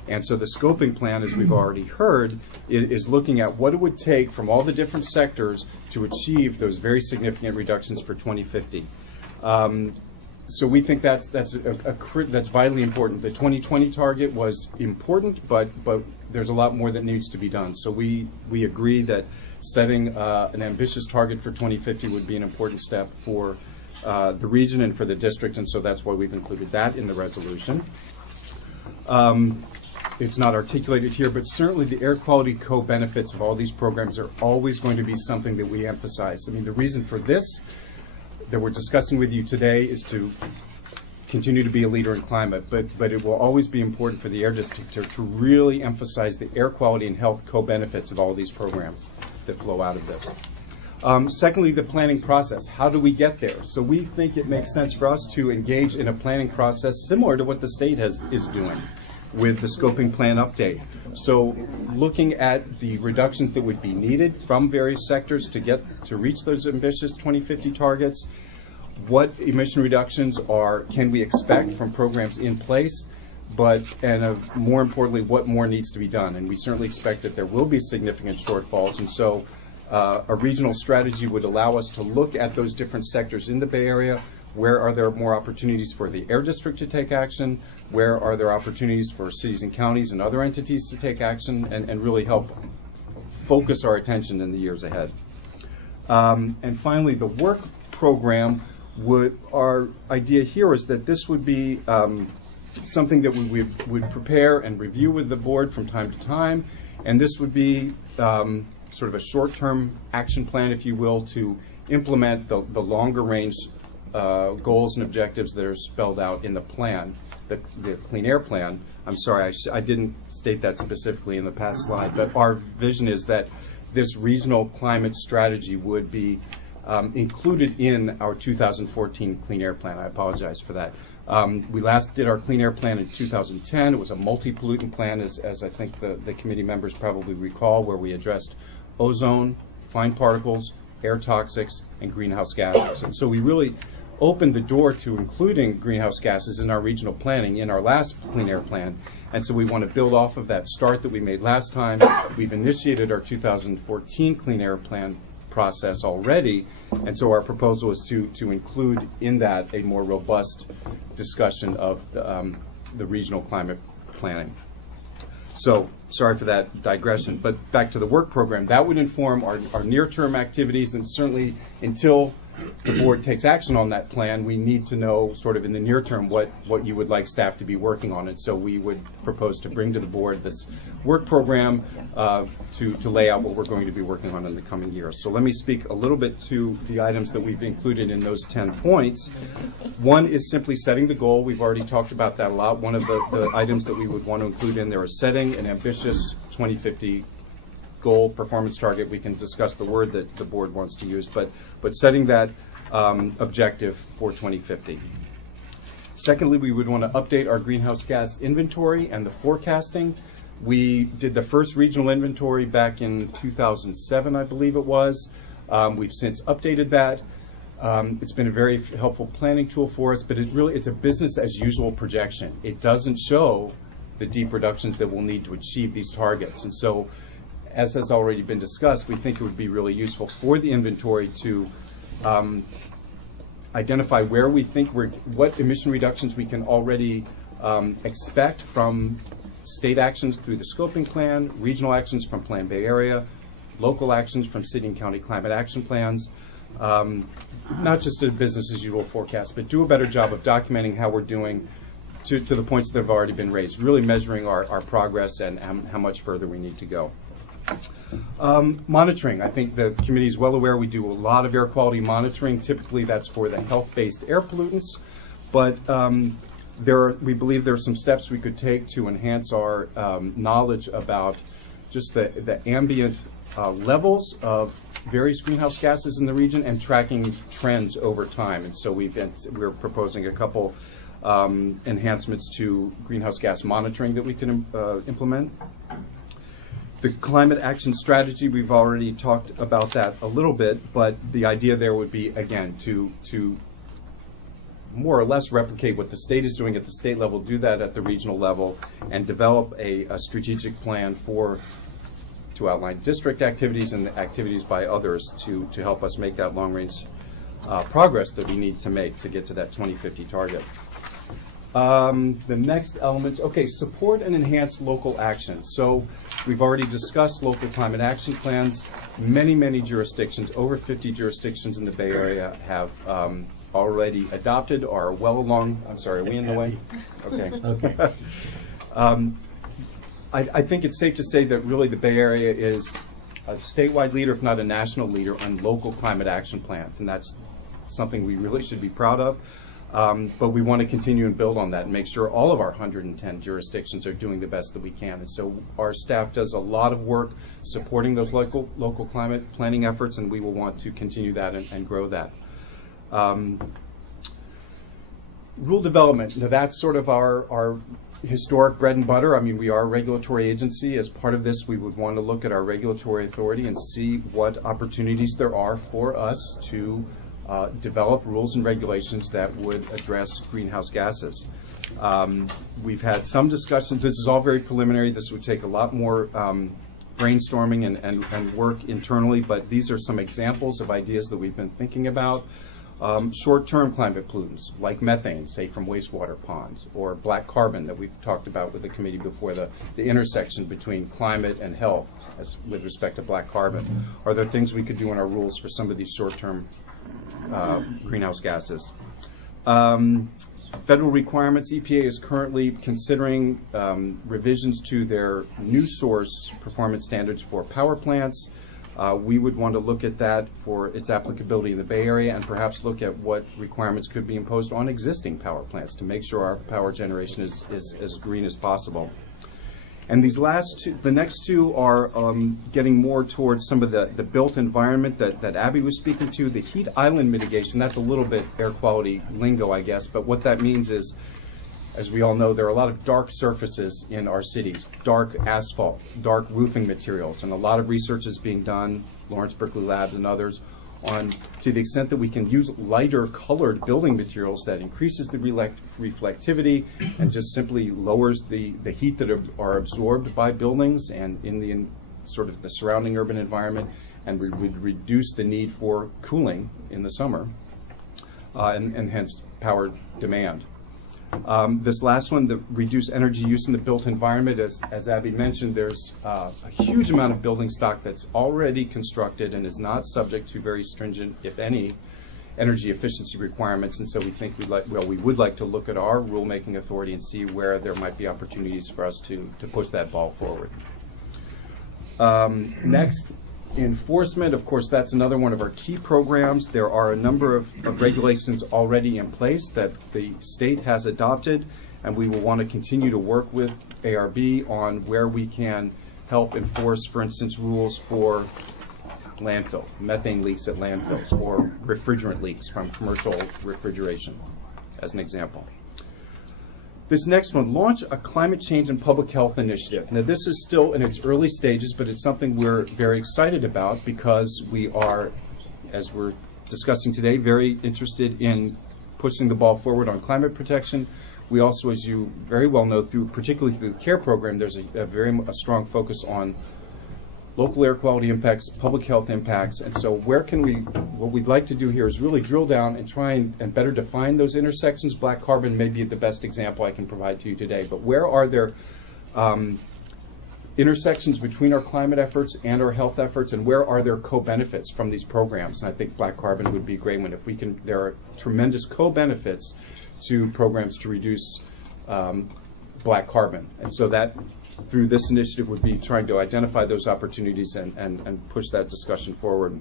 And so the scoping plan, as we've already heard, is looking at what it would take from all the different sectors to achieve those very significant reductions for 2050. So we think that's vitally important. The 2020 target was important, but there's a lot more that needs to be done. So we agree that setting an ambitious target for 2050 would be an important step for the region and for the district, and so that's why we've included that in the resolution. It's not articulated here, but certainly the air quality co-benefits of all these programs are always going to be something that we emphasize. I mean, the reason for this that we're discussing with you today is to continue to be a leader in climate, but it will always be important for the Air District to really emphasize the air quality and health co-benefits of all of these programs that flow out of this. Secondly, the planning process. How do we get there? So we think it makes sense for us to engage in a planning process similar to what the state is doing, with the scoping plan update. So looking at the reductions that would be needed from various sectors to reach those ambitious 2050 targets, what emission reductions can we expect from programs in place, more importantly, what more needs to be done. And we certainly expect that there will be significant shortfalls. And so a regional strategy would allow us to look at those different sectors in the Bay Area. Where are there more opportunities for the Air District to take action? Where are there opportunities for cities and counties and other entities to take action and really help focus our attention in the years ahead? And finally, the work program, our idea here is that this would be something that we would prepare and review with the board from time to time, and this would be sort of a short-term action plan, if you will, to implement the longer-range goals and objectives that are spelled out in the plan, the Clean Air Plan. I'm sorry, I didn't state that specifically in the past slide, but our vision is that this regional climate strategy would be included in our 2014 Clean Air Plan. I apologize for that. We last did our Clean Air Plan in 2010. It was a multi-pollutant plan, as I think the committee members probably recall, where we addressed ozone, fine particles, air toxics, and greenhouse gases. And so we really opened the door to including greenhouse gases in our regional planning in our last Clean Air Plan. And so we want to build off of that start that we made last time. We've initiated our 2014 Clean Air Plan process already, and so our proposal is to include in that a more robust discussion of the regional climate planning. So, sorry for that digression, but back to the work program. That would inform our near-term activities, and certainly until the board takes action on that plan, we need to know sort of in the near term what you would like staff to be working on. And so we would propose to bring to the board this work program to lay out what we're going to be working on in the coming years. So let me speak a little bit to the items that we've included in those 10 points. One is simply setting the goal. We've already talked about that a lot. One of the items that we would want to include in there is setting an ambitious 2050 goal, performance target. We can discuss the word that the board wants to use, but setting that objective for 2050. Secondly, we would want to update our greenhouse gas inventory and the forecasting. We did the first regional inventory back in 2007, I believe it was. We've since updated that. It's been a very helpful planning tool for us, but it's a business as usual projection. It doesn't show the deep reductions that we'll need to achieve these targets. And so, as has already been discussed, we think it would be really useful for the inventory to identify where we think what emission reductions we can already expect from state actions through the scoping plan, regional actions from Plan Bay Area, local actions from city and county climate action plans, not just a business as usual forecast, but do a better job of documenting how we're doing to the points that have already been raised, really measuring our progress and how much further we need to go. Monitoring. I think the committee is well aware we do a lot of air quality monitoring. Typically that's for the health-based air pollutants, but we believe there are some steps we could take to enhance our knowledge about just the ambient levels of various greenhouse gases in the region and tracking trends over time. And so we're proposing a couple enhancements to greenhouse gas monitoring that we can implement. The climate action strategy, we've already talked about that a little bit, but the idea there would be, again, to more or less replicate what the state is doing at the state level, do that at the regional level, and develop a strategic plan to outline district activities and activities by others to help us make that long-range progress that we need to make to get to that 2050 target. The next element, support and enhance local action. So we've already discussed local climate action plans. Many jurisdictions, over 50 jurisdictions in the Bay Area have already adopted or are well along. I'm sorry, are we in the way? Okay. I think it's safe to say that really the Bay Area is a statewide leader, if not a national leader, on local climate action plans, and that's something we really should be proud of. But we want to continue and build on that and make sure all of our 110 jurisdictions are doing the best that we can. And so our staff does a lot of work supporting those local climate planning efforts, and we will want to continue that and grow that. Rule development, now that's sort of our historic bread and butter. I mean, we are a regulatory agency. As part of this, we would want to look at our regulatory authority and see what opportunities there are for us to develop rules and regulations that would address greenhouse gases. We've had some discussions. This is all very preliminary. This would take a lot more brainstorming and work internally, but these are some examples of ideas that we've been thinking about. Short-term climate pollutants, like methane, say from wastewater ponds, or black carbon that we've talked about with the committee before, the intersection between climate and health with respect to black carbon. Are there things we could do in our rules for some of these short-term greenhouse gases? Federal requirements. EPA is currently considering revisions to their new source performance standards for power plants. We would want to look at that for its applicability in the Bay Area and perhaps look at what requirements could be imposed on existing power plants to make sure our power generation is as green as possible. And these last two, the next two are getting more towards some of the built environment that Abby was speaking to. The heat island mitigation, that's a little bit air quality lingo, I guess, but what that means is, as we all know, there are a lot of dark surfaces in our cities, dark asphalt, dark roofing materials, and a lot of research is being done, Lawrence Berkeley Labs and others, on to the extent that we can use lighter colored building materials that increases the reflectivity and just simply lowers the heat that are absorbed by buildings and in the sort of the surrounding urban environment, and we would reduce the need for cooling in the summer and hence power demand. This last one, the reduced energy use in the built environment, as Abby mentioned, there's a huge amount of building stock that's already constructed and is not subject to very stringent, if any, energy efficiency requirements. And so we think we would like to look at our rulemaking authority and see where there might be opportunities for us to push that ball forward. Next, enforcement. Of course, that's another one of our key programs. There are a number of regulations already in place that the state has adopted, and we will want to continue to work with ARB on where we can help enforce, for instance, rules for landfill, methane leaks at landfills, or refrigerant leaks from commercial refrigeration, as an example. This next one, launch a climate change and public health initiative. Now, this is still in its early stages, but it's something we're very excited about because we are, as we're discussing today, very interested in pushing the ball forward on climate protection. We also, as you very well know, particularly through the CARE program, there's a strong focus on local air quality impacts, public health impacts, and so what we'd like to do here is really drill down and try and better define those intersections. Black carbon may be the best example I can provide to you today, but where are there intersections between our climate efforts and our health efforts, and where are there co-benefits from these programs? And I think black carbon would be a great one. If we can, there are tremendous co-benefits to programs to reduce black carbon, and so that through this initiative would be trying to identify those opportunities and push that discussion forward.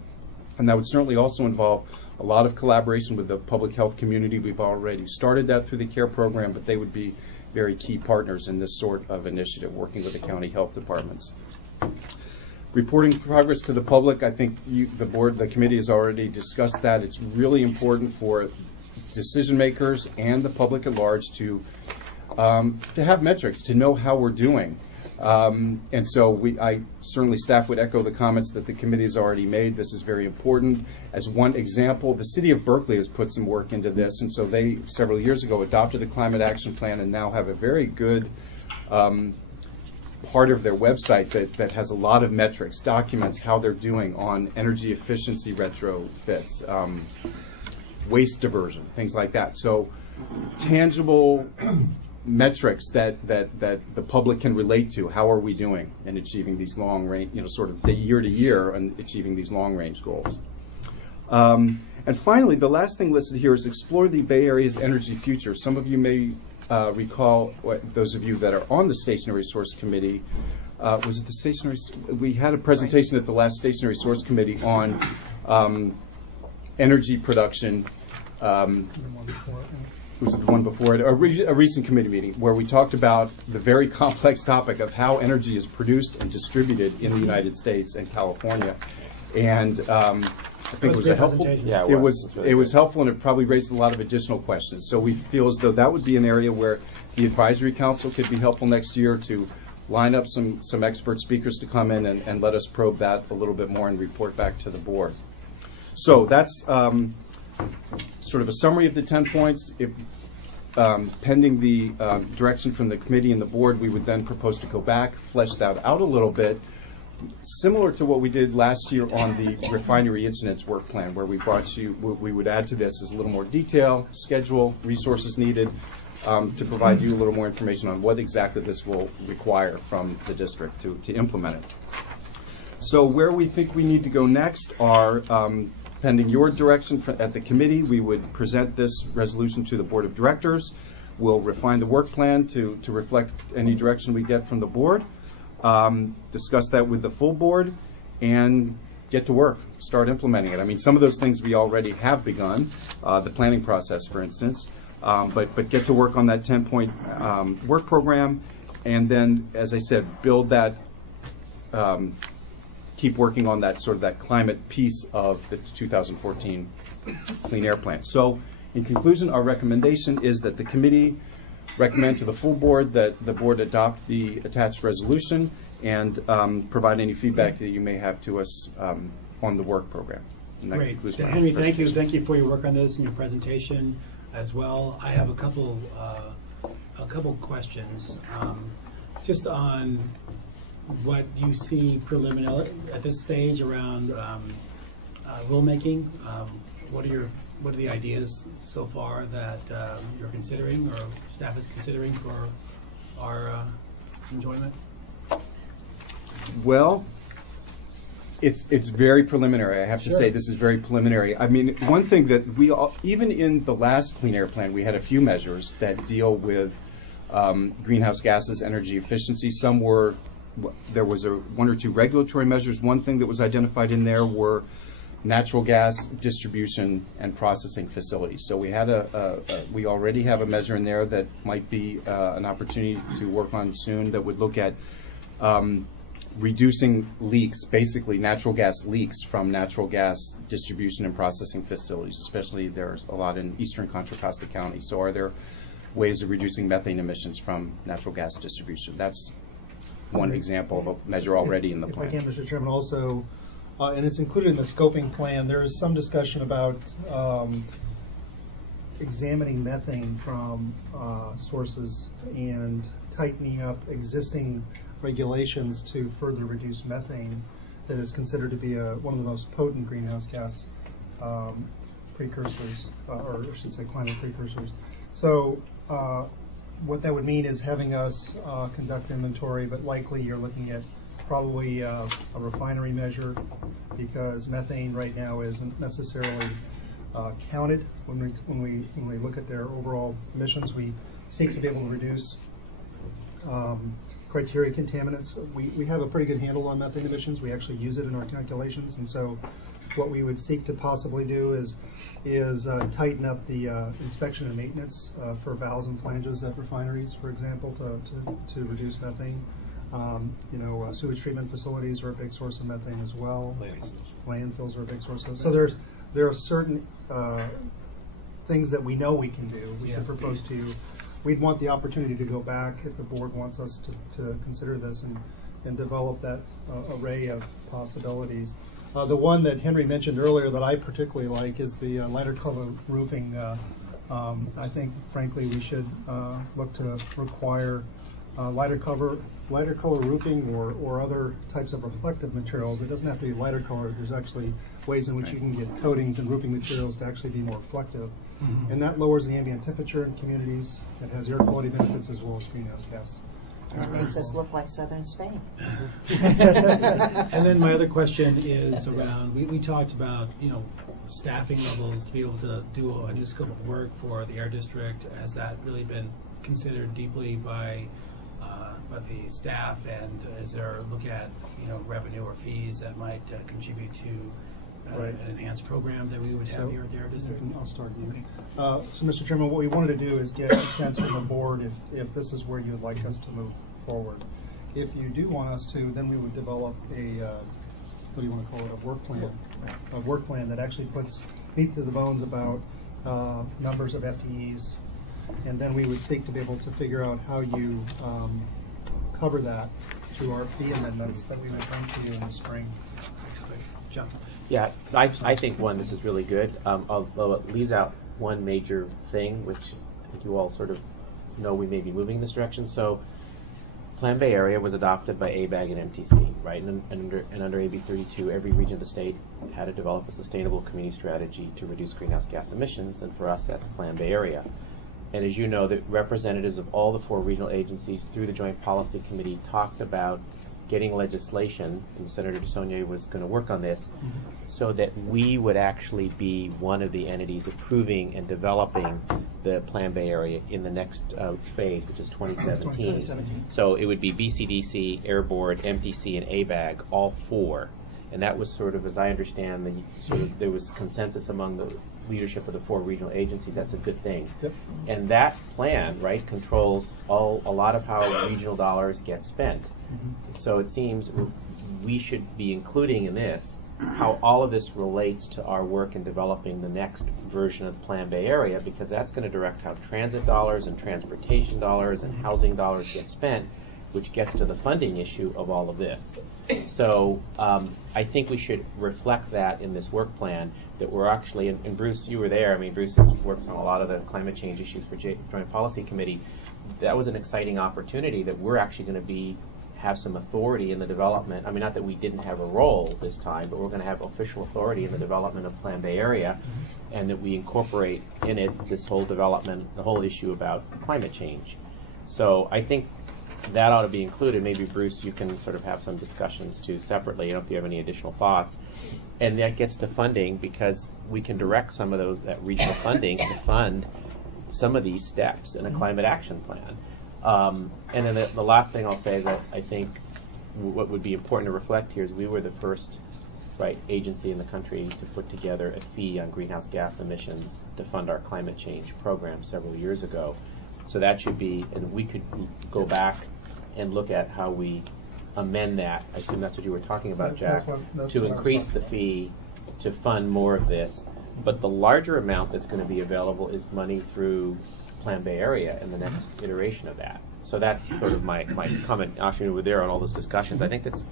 And that would certainly also involve a lot of collaboration with the public health community. We've already started that through the CARE program, but they would be very key partners in this sort of initiative, working with the county health departments. Reporting progress to the public, I think the committee has already discussed that. It's really important for decision makers and the public at large to have metrics, to know how we're doing. And so certainly staff would echo the comments that the committee has already made. This is very important. As one example, the city of Berkeley has put some work into this, and so they, several years ago, adopted a climate action plan and now have a very good part of their website that has a lot of metrics, documents how they're doing on energy efficiency retrofits, waste diversion, things like that. So tangible metrics that the public can relate to. How are we doing in achieving these long range, sort of the year to year and achieving these long range goals? And finally, the last thing listed here is explore the Bay Area's energy future. Some of you may recall, those of you that are on the Stationary Source Committee, was it the Stationary? We had a presentation at the last Stationary Source Committee on energy production. Was it the one before it? A recent committee meeting where we talked about the very complex topic of how energy is produced and distributed in the United States and California. And I think it was a helpful. presentation. Yeah, It was It's really it was good. helpful, and it probably raised a lot of additional questions. So we feel as though that would be an area where the advisory council could be helpful next year to line up some expert speakers to come in and let us probe that a little bit more and report back to the board. So that's sort of a summary of the 10 points. If pending the direction from the committee and the board, we would then propose to go back, flesh that out a little bit, similar to what we did last year on the refinery incidents work plan, where we would add to this as a little more detail, schedule, resources needed, to provide you a little more information on what exactly this will require from the district to implement it. So where we think we need to go next are, pending your direction at the committee, we would present this resolution to the board of directors. We'll refine the work plan to reflect any direction we get from the board, discuss that with the full board, and get to work, start implementing it. I mean, some of those things we already have begun, the planning process, for instance, but get to work on that 10-point work program, and then, as I said, build that, keep working on that sort of that climate piece of the 2014 Clean Air Plan. So, in conclusion, our recommendation is that the committee recommend to the full board that the board adopt the attached resolution and provide any feedback that you may have to us on the work program. And that Great. concludes my Henry, presentation. thank you for your work on this and your presentation as well. I have a couple questions, just on what you see preliminary at this stage around rulemaking. What are the ideas so far that you're considering or staff is considering for our enjoyment? Well, it's very preliminary. I have to say this is very preliminary. I mean, one thing that even in the last Clean Air Plan, we had a few measures that deal with greenhouse gases, energy efficiency. There was one or two regulatory measures. One thing that was identified in there were natural gas distribution and processing facilities. So we already have a measure in there that might be an opportunity to work on soon that would look at reducing leaks, basically natural gas leaks from natural gas distribution and processing facilities, especially there's a lot in eastern Contra Costa County. So are there ways of reducing methane emissions from natural gas distribution? That's one example of a measure already in the plan. If I can, Mr. Chairman, also, and it's included in the scoping plan, there is some discussion about examining methane from sources and tightening up existing regulations to further reduce methane that is considered to be one of the most potent greenhouse gas precursors, or I should say climate precursors. So what that would mean is having us conduct inventory, but likely you're looking at probably a refinery measure, because methane right now isn't necessarily counted when we look at their overall emissions. We seek to be able to reduce criteria contaminants. We have a pretty good handle on methane emissions. We actually use it in our calculations, and so what we would seek to possibly do is tighten up the inspection and maintenance for valves and flanges at refineries, for example, to reduce methane. Sewage treatment facilities are a big source of methane as well. Landfills are a big source of. So there are certain things that we know we can do. We can propose to. We'd want the opportunity to go back if the board wants us to consider this and develop that array of possibilities. The one that Henry mentioned earlier that I particularly like is the lighter color roofing. I think, frankly, we should look to require lighter color roofing or other types of reflective materials. It doesn't have to be lighter color. There's actually ways in which you can get coatings and roofing materials to actually be more reflective. Mm-hmm. And that lowers the ambient temperature in communities. It has air quality benefits as well as greenhouse gas. It makes us look like southern Spain. And then my other question is around, we talked about, staffing levels to be able to do a new scope of work for the Air District. Has that really been considered deeply by the staff, and is there a look at, revenue or fees that might contribute to an enhanced program that we would have here at the Air District? I'll start. So, Mr. Chairman, what we wanted to do is get a sense from the board if this is where you would like us to move forward. If you do want us to, then we would develop what do you want to call it, a work plan that actually puts meat to the bones about numbers of FTEs, and then we would seek to be able to figure out how you cover that to our fee amendments that we would bring to you in the spring. John. Yeah, I think, one, this is really good, although it leaves out one major thing, which I think you all sort of know we may be moving in this direction. So Plan Bay Area was adopted by ABAG and MTC, right? And under AB 32, every region of the state had to develop a sustainable community strategy to reduce greenhouse gas emissions, and for us, that's Plan Bay Area. And as you know, the representatives of all the 4 regional agencies through the Joint Policy Committee talked about getting legislation, and Senator DeSaulnier was going to work on this, so that we would actually be one of the entities approving and developing the Plan Bay Area in the next phase, which is 2017. So it would be BCDC, Air Board, MTC, and ABAG, all 4. And that was sort of, as I understand, there was consensus among the leadership of the 4 regional agencies. That's a good thing. Yep. And that plan, right, controls a lot of how regional dollars get spent. So it seems we should be including in this how all of this relates to our work in developing the next version of the Plan Bay Area, because that's going to direct how transit dollars and transportation dollars and housing dollars get spent, which gets to the funding issue of all of this. So I think we should reflect that in this work plan, that we're actually, and Bruce, you were there, I mean, Bruce works on a lot of the climate change issues for Joint Policy Committee. That was an exciting opportunity that we're actually going to have some authority in the development. I mean, not that we didn't have a role this time, but we're going to have official authority in the development of Plan Bay Area, and that we incorporate in it this whole development, the whole issue about climate change. So I think that ought to be included. Maybe, Bruce, you can sort of have some discussions too separately. I don't know if you have any additional thoughts. And that gets to funding, because we can direct some of that regional funding to fund some of these steps in a climate action plan. And then the last thing I'll say is that I think what would be important to reflect here is we were the first agency in the country to put together a fee on greenhouse gas emissions to fund our climate change program several years ago. So that should be, and we could go back and look at how we amend that. I assume that's what you were talking about, Jack, to increase the fee to fund more of this. But the larger amount that's going to be available is money through Plan Bay Area in the next iteration of that. So that's sort of my comment. Actually, we were there on all those discussions. I think that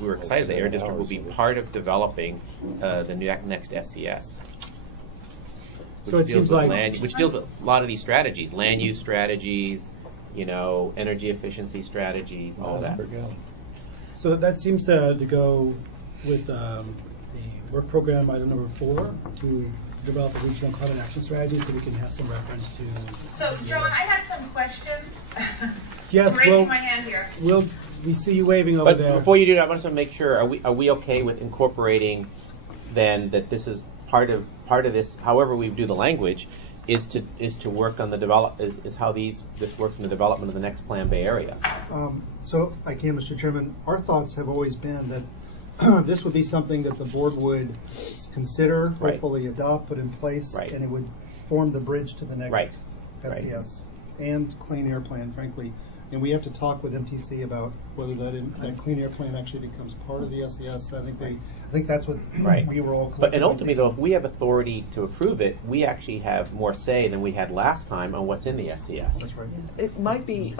we're excited. The Air District will be part of developing the next SCS. So it seems like which deals with a lot of these strategies, land use strategies, energy efficiency strategies, all that. So that seems to go with the work program item number 4 to develop a regional climate action strategy, so we can have some reference to. So, John, I have some questions. Yes, I'm raising my hand here. We see you waving over there. But before you do that, I want to make sure: are we okay with incorporating then that this is part of this? However we do the language, is to work on the is how this works in the development of the next Plan Bay Area. So I can, Mr. Chairman. Our thoughts have always been that this would be something that the board would consider, hopefully adopt, put in place, and it would form the bridge to the next SCS and clean air plan, frankly. And we have to talk with MTC about whether that clean air plan actually becomes part of the SCS. I think that's what we were all. But and ultimately, though, if we have authority to approve it, we actually have more say than we had last time on what's in the SCS. That's right. It might be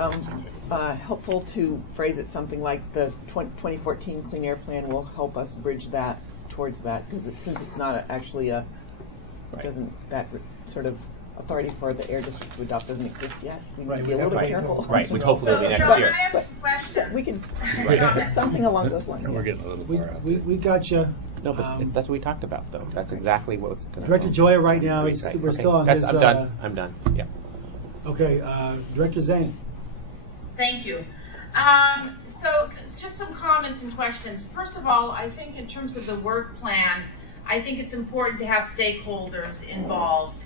helpful to phrase it something like the 2014 Clean Air Plan will help us bridge that towards that, because since it's not actually that sort of authority for the Air District to adopt doesn't exist yet. We need to be a little bit careful. Right, which hopefully will be next John, year. I have some questions. We can something along those lines. We're getting a little far out. We got you. No, but that's what we talked about, though. That's exactly what's going to Director Joya right now, we're still on his. I'm done. Yeah. Okay, Director Zane. Thank you. So just some comments and questions. First of all, I think in terms of the work plan, I think it's important to have stakeholders involved.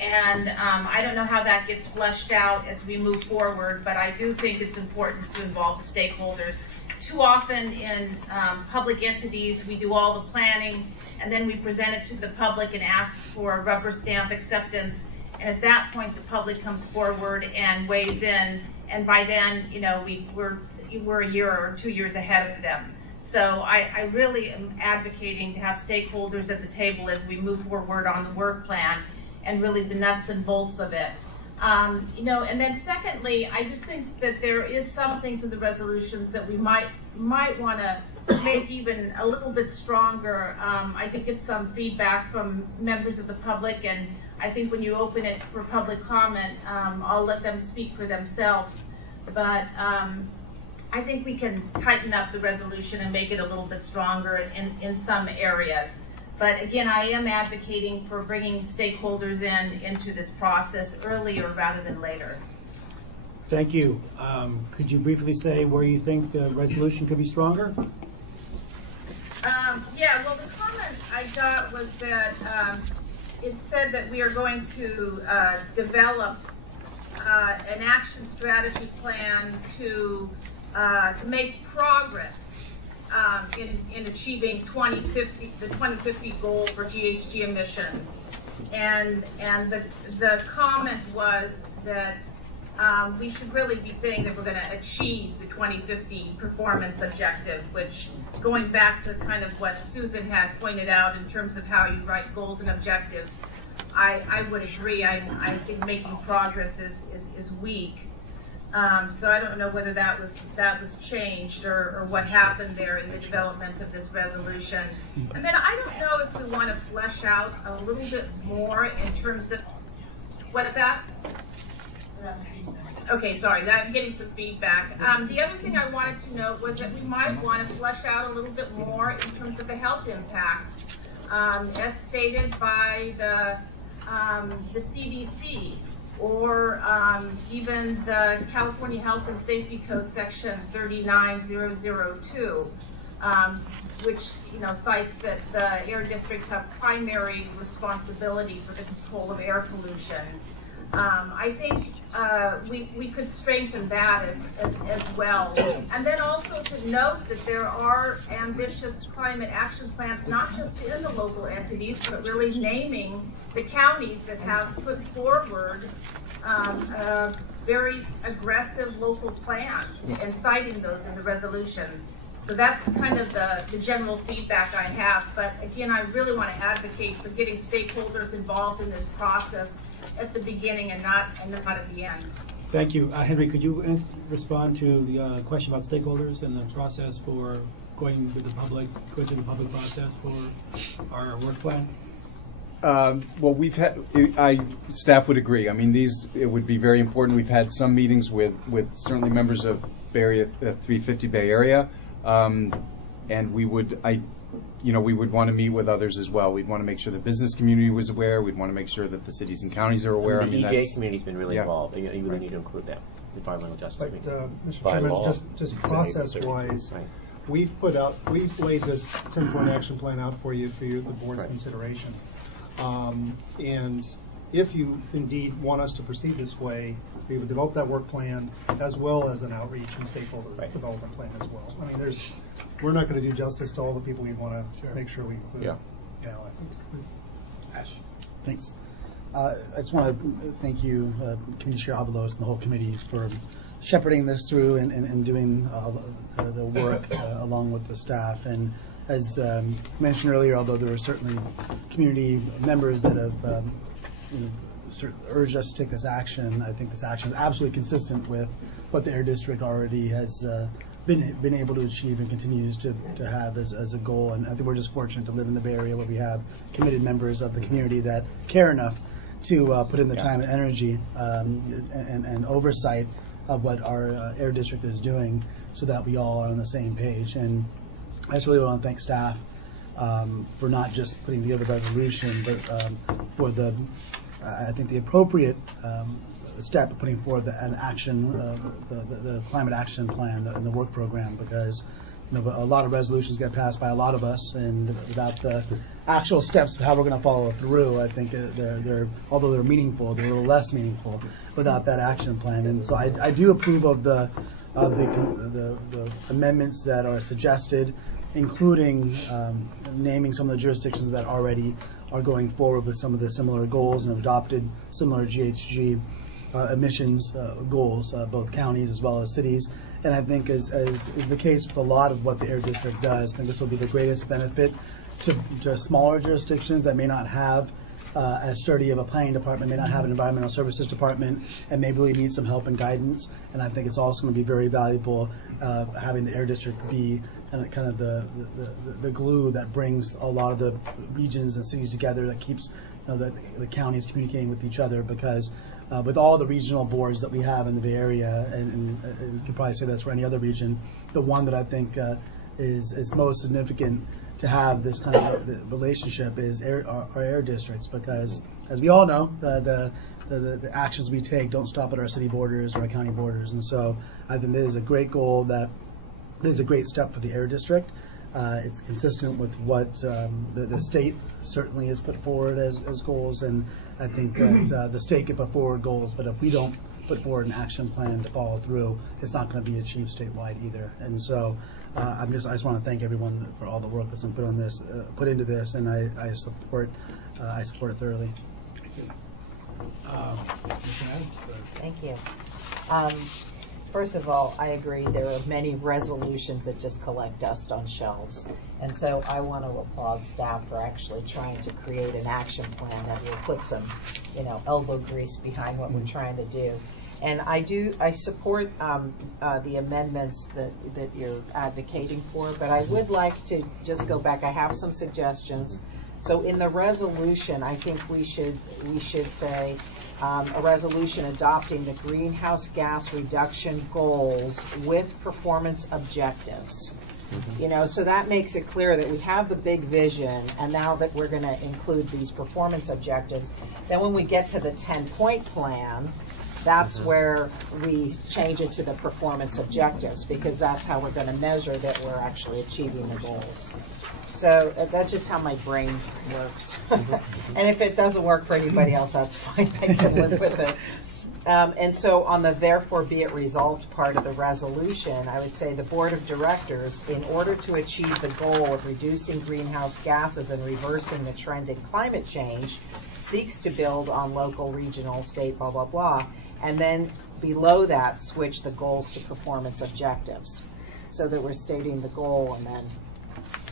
And I don't know how that gets fleshed out as we move forward, but I do think it's important to involve the stakeholders. Too often in public entities, we do all the planning, and then we present it to the public and ask for a rubber stamp acceptance. And at that point, the public comes forward and weighs in, and by then, we're a year or 2 years ahead of them. So I really am advocating to have stakeholders at the table as we move forward on the work plan and really the nuts and bolts of it. You know, and then secondly, I just think that there is some things in the resolutions that we might want to make even a little bit stronger. I think it's some feedback from members of the public, and I think when you open it for public comment, I'll let them speak for themselves. But I think we can tighten up the resolution and make it a little bit stronger in some areas. But again, I am advocating for bringing stakeholders into this process earlier rather than later. Thank you. Could you briefly say where you think the resolution could be stronger? Yeah, well, the comment I got was that it said that we are going to develop an action strategy plan to make progress in achieving the 2050 goal for GHG emissions. And the comment was that we should really be saying that we're going to achieve the 2050 performance objective, which, going back to kind of what Susan had pointed out in terms of how you write goals and objectives, I would agree. I think making progress is weak. So I don't know whether that was changed or what happened there in the development of this resolution. And then I don't know if we want to flesh out a little bit more in terms of what's that? Okay, sorry, I'm getting some feedback. The other thing I wanted to note was that we might want to flesh out a little bit more in terms of the health impacts, as stated by the CDC, or even the California Health and Safety Code section 39002, which cites that the air districts have primary responsibility for the control of air pollution. I think we could strengthen that as well. And then also to note that there are ambitious climate action plans, not just in the local entities, but really naming the counties that have put forward very aggressive local plans and citing those in the resolution. So that's kind of the general feedback I have. But again, I really want to advocate for getting stakeholders involved in this process at the beginning and not at the end. Thank you. Henry, could you respond to the question about stakeholders and the process for going through the public process for our work plan? Well, staff would agree. I mean, it would be very important. We've had some meetings with certainly members of Bay Area, 350 Bay Area, and we would want to meet with others as well. We'd want to make sure the business community was aware. We'd want to make sure that the cities and counties are aware. The EJ community's been really involved. You really need to include them. Environmental justice. But Mr. Chairman, just process-wise, we've laid this 10-point action plan out for you the board's consideration. And if you indeed want us to proceed this way, we would develop that work plan as well as an outreach and stakeholder development plan as well. I mean, we're not going to do justice to all the people we want to make sure we include. Yeah. Ash. Thanks. I just want to thank you, Committee Chair Avalos, and the whole committee for shepherding this through and doing the work along with the staff. And as mentioned earlier, although there are certainly community members that have urged us to take this action, I think this action is absolutely consistent with what the Air District already has been able to achieve and continues to have as a goal. And I think we're just fortunate to live in the Bay Area where we have committed members of the community that care enough to put in the time and energy and oversight of what our Air District is doing so that we all are on the same page. And I just really want to thank staff for not just putting together the resolution, but for I think the appropriate step of putting forward an action, the climate action plan and the work program, because a lot of resolutions get passed by a lot of us, and without the actual steps of how we're going to follow through, I think although they're meaningful, they're a little less meaningful without that action plan. And so I do approve of the amendments that are suggested, including naming some of the jurisdictions that already are going forward with some of the similar goals and have adopted similar GHG emissions goals, both counties as well as cities, And I think as is the case with a lot of what the Air District does, I think this will be the greatest benefit to smaller jurisdictions that may not have as sturdy of a planning department, may not have an environmental services department, and maybe we need some help and guidance. And I think it's also going to be very valuable having the Air District be kind of the glue that brings a lot of the regions and cities together, that keeps the counties communicating with each other, because with all the regional boards that we have in the Bay Area, and you could probably say that's for any other region, the one that I think is most significant to have this kind of relationship is our air districts, because as we all know, the actions we take don't stop at our city borders or our county borders. And so I think this is a great goal, that this is a great step for the air district. It's consistent with what the state certainly has put forward as goals, and I think that the state can put forward goals, but if we don't put forward an action plan to follow through, it's not going to be achieved statewide either. And so I just want to thank everyone for all the work that's been put into this, and I support it thoroughly. Thank you. First of all, I agree there are many resolutions that just collect dust on shelves. And so I want to applaud staff for actually trying to create an action plan that will put some, elbow grease behind what we're trying to do. And I support the amendments that you're advocating for, but I would like to just go back. I have some suggestions. So in the resolution, I think we should say a resolution adopting the greenhouse gas reduction goals with performance objectives. So that makes it clear that we have the big vision, and now that we're going to include these performance objectives, then when we get to the 10-point plan, that's where we change it to the performance objectives, because that's how we're going to measure that we're actually achieving the goals. So that's just how my brain works. And if it doesn't work for anybody else, that's fine. I can live with it. And so on the therefore be it resolved part of the resolution, I would say the Board of Directors, in order to achieve the goal of reducing greenhouse gases and reversing the trend in climate change, seeks to build on local, regional, state, blah, blah, blah, and then below that switch the goals to performance objectives, so that we're stating the goal and then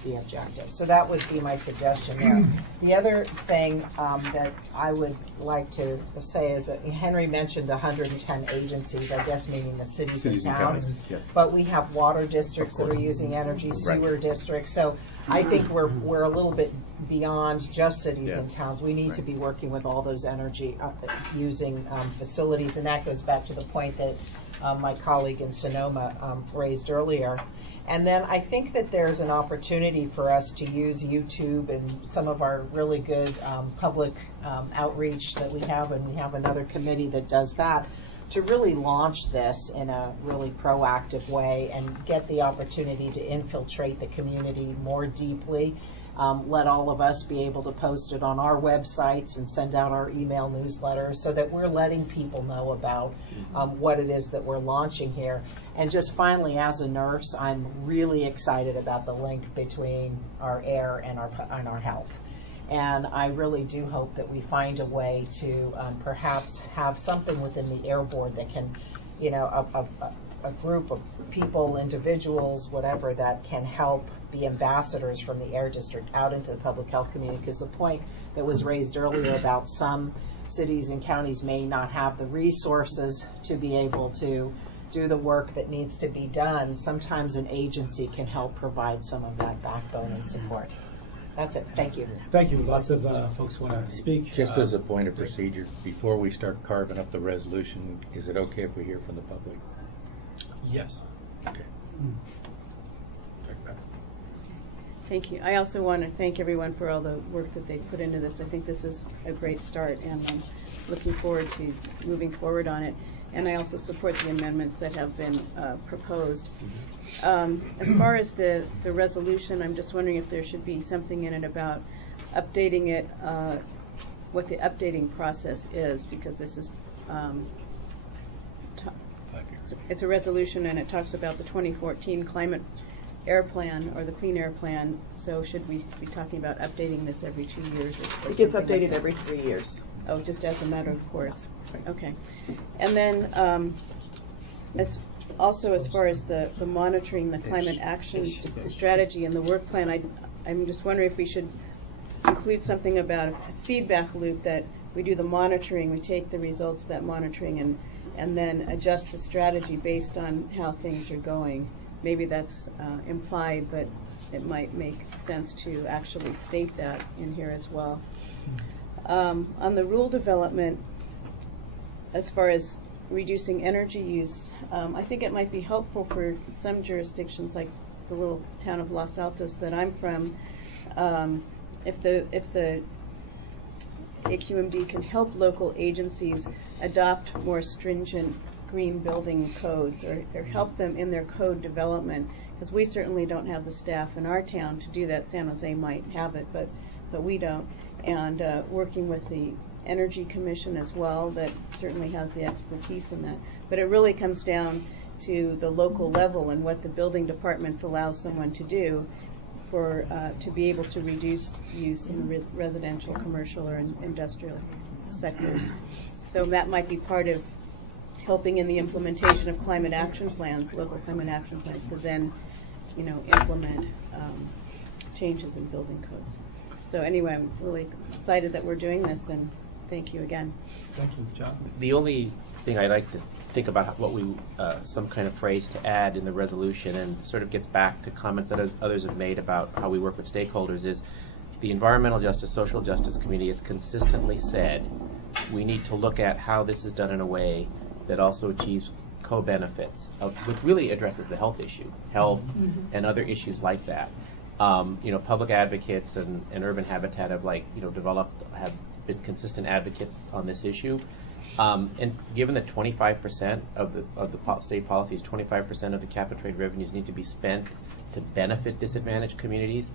the objective. So that would be my suggestion there. The other thing that I would like to say is that Henry mentioned 110 agencies, I guess meaning the cities and towns. Yes. But we have water districts that are using energy, sewer districts. So I think we're a little bit beyond just cities and towns. We need to be working with all those energy using facilities, and that goes back to the point that my colleague in Sonoma raised earlier. And then I think that there's an opportunity for us to use YouTube and some of our really good public outreach that we have, and we have another committee that does that, to really launch this in a really proactive way and get the opportunity to infiltrate the community more deeply. Let all of us be able to post it on our websites and send out our email newsletters, so that we're letting people know about what it is that we're launching here. And just finally, as a nurse, I'm really excited about the link between our air and our health. And I really do hope that we find a way to perhaps have something within the Air Board that can, a group of people, individuals, whatever, that can help be ambassadors from the Air District out into the public health community. Because the point that was raised earlier about some cities and counties may not have the resources to be able to do the work that needs to be done, sometimes an agency can help provide some of that backbone and support. That's it. Thank you. Thank you. Lots of folks want to speak. Just as a point of procedure, before we start carving up the resolution, is it okay if we hear from the public? Yes. Okay. Thank you. I also want to thank everyone for all the work that they put into this. I think this is a great start, and I'm looking forward to moving forward on it. And I also support the amendments that have been proposed. As far as the resolution, I'm just wondering if there should be something in it about updating it, what the updating process is, because this is it's a resolution, and it talks about the 2014 climate air plan, or the clean air plan. So should we be talking about updating this every 2 years? It gets updated every 3 years. Oh, just as a matter of course. Okay. And then also, as far as the monitoring, the climate action strategy and the work plan, I'm just wondering if we should include something about a feedback loop, that we do the monitoring, we take the results of that monitoring and then adjust the strategy based on how things are going. Maybe that's implied, but it might make sense to actually state that in here as well. On the rule development, as far as reducing energy use, I think it might be helpful for some jurisdictions, like the little town of Los Altos that I'm from, if the AQMD can help local agencies adopt more stringent green building codes, or help them in their code development, because we certainly don't have the staff in our town to do that. San Jose might have it, but we don't. And working with the Energy Commission as well, that certainly has the expertise in that. But it really comes down to the local level and what the building departments allow someone to do for to be able to reduce use in residential, commercial, or industrial sectors. So that might be part of helping in the implementation of climate action plans, local climate action plans, to then, implement changes in building codes. So anyway, I'm really excited that we're doing this, and thank you again. Thank you, John. The only thing I'd like to think about what we, some kind of phrase to add in the resolution, and sort of gets back to comments that others have made about how we work with stakeholders, is the Environmental Justice, Social Justice Committee has consistently said we need to look at how this is done in a way that also achieves co-benefits, which really addresses the health issue, and other issues like that. Public advocates and urban habitat have have been consistent advocates on this issue. And given that 25% of the state policies, 25% of the cap and trade revenues need to be spent to benefit disadvantaged communities,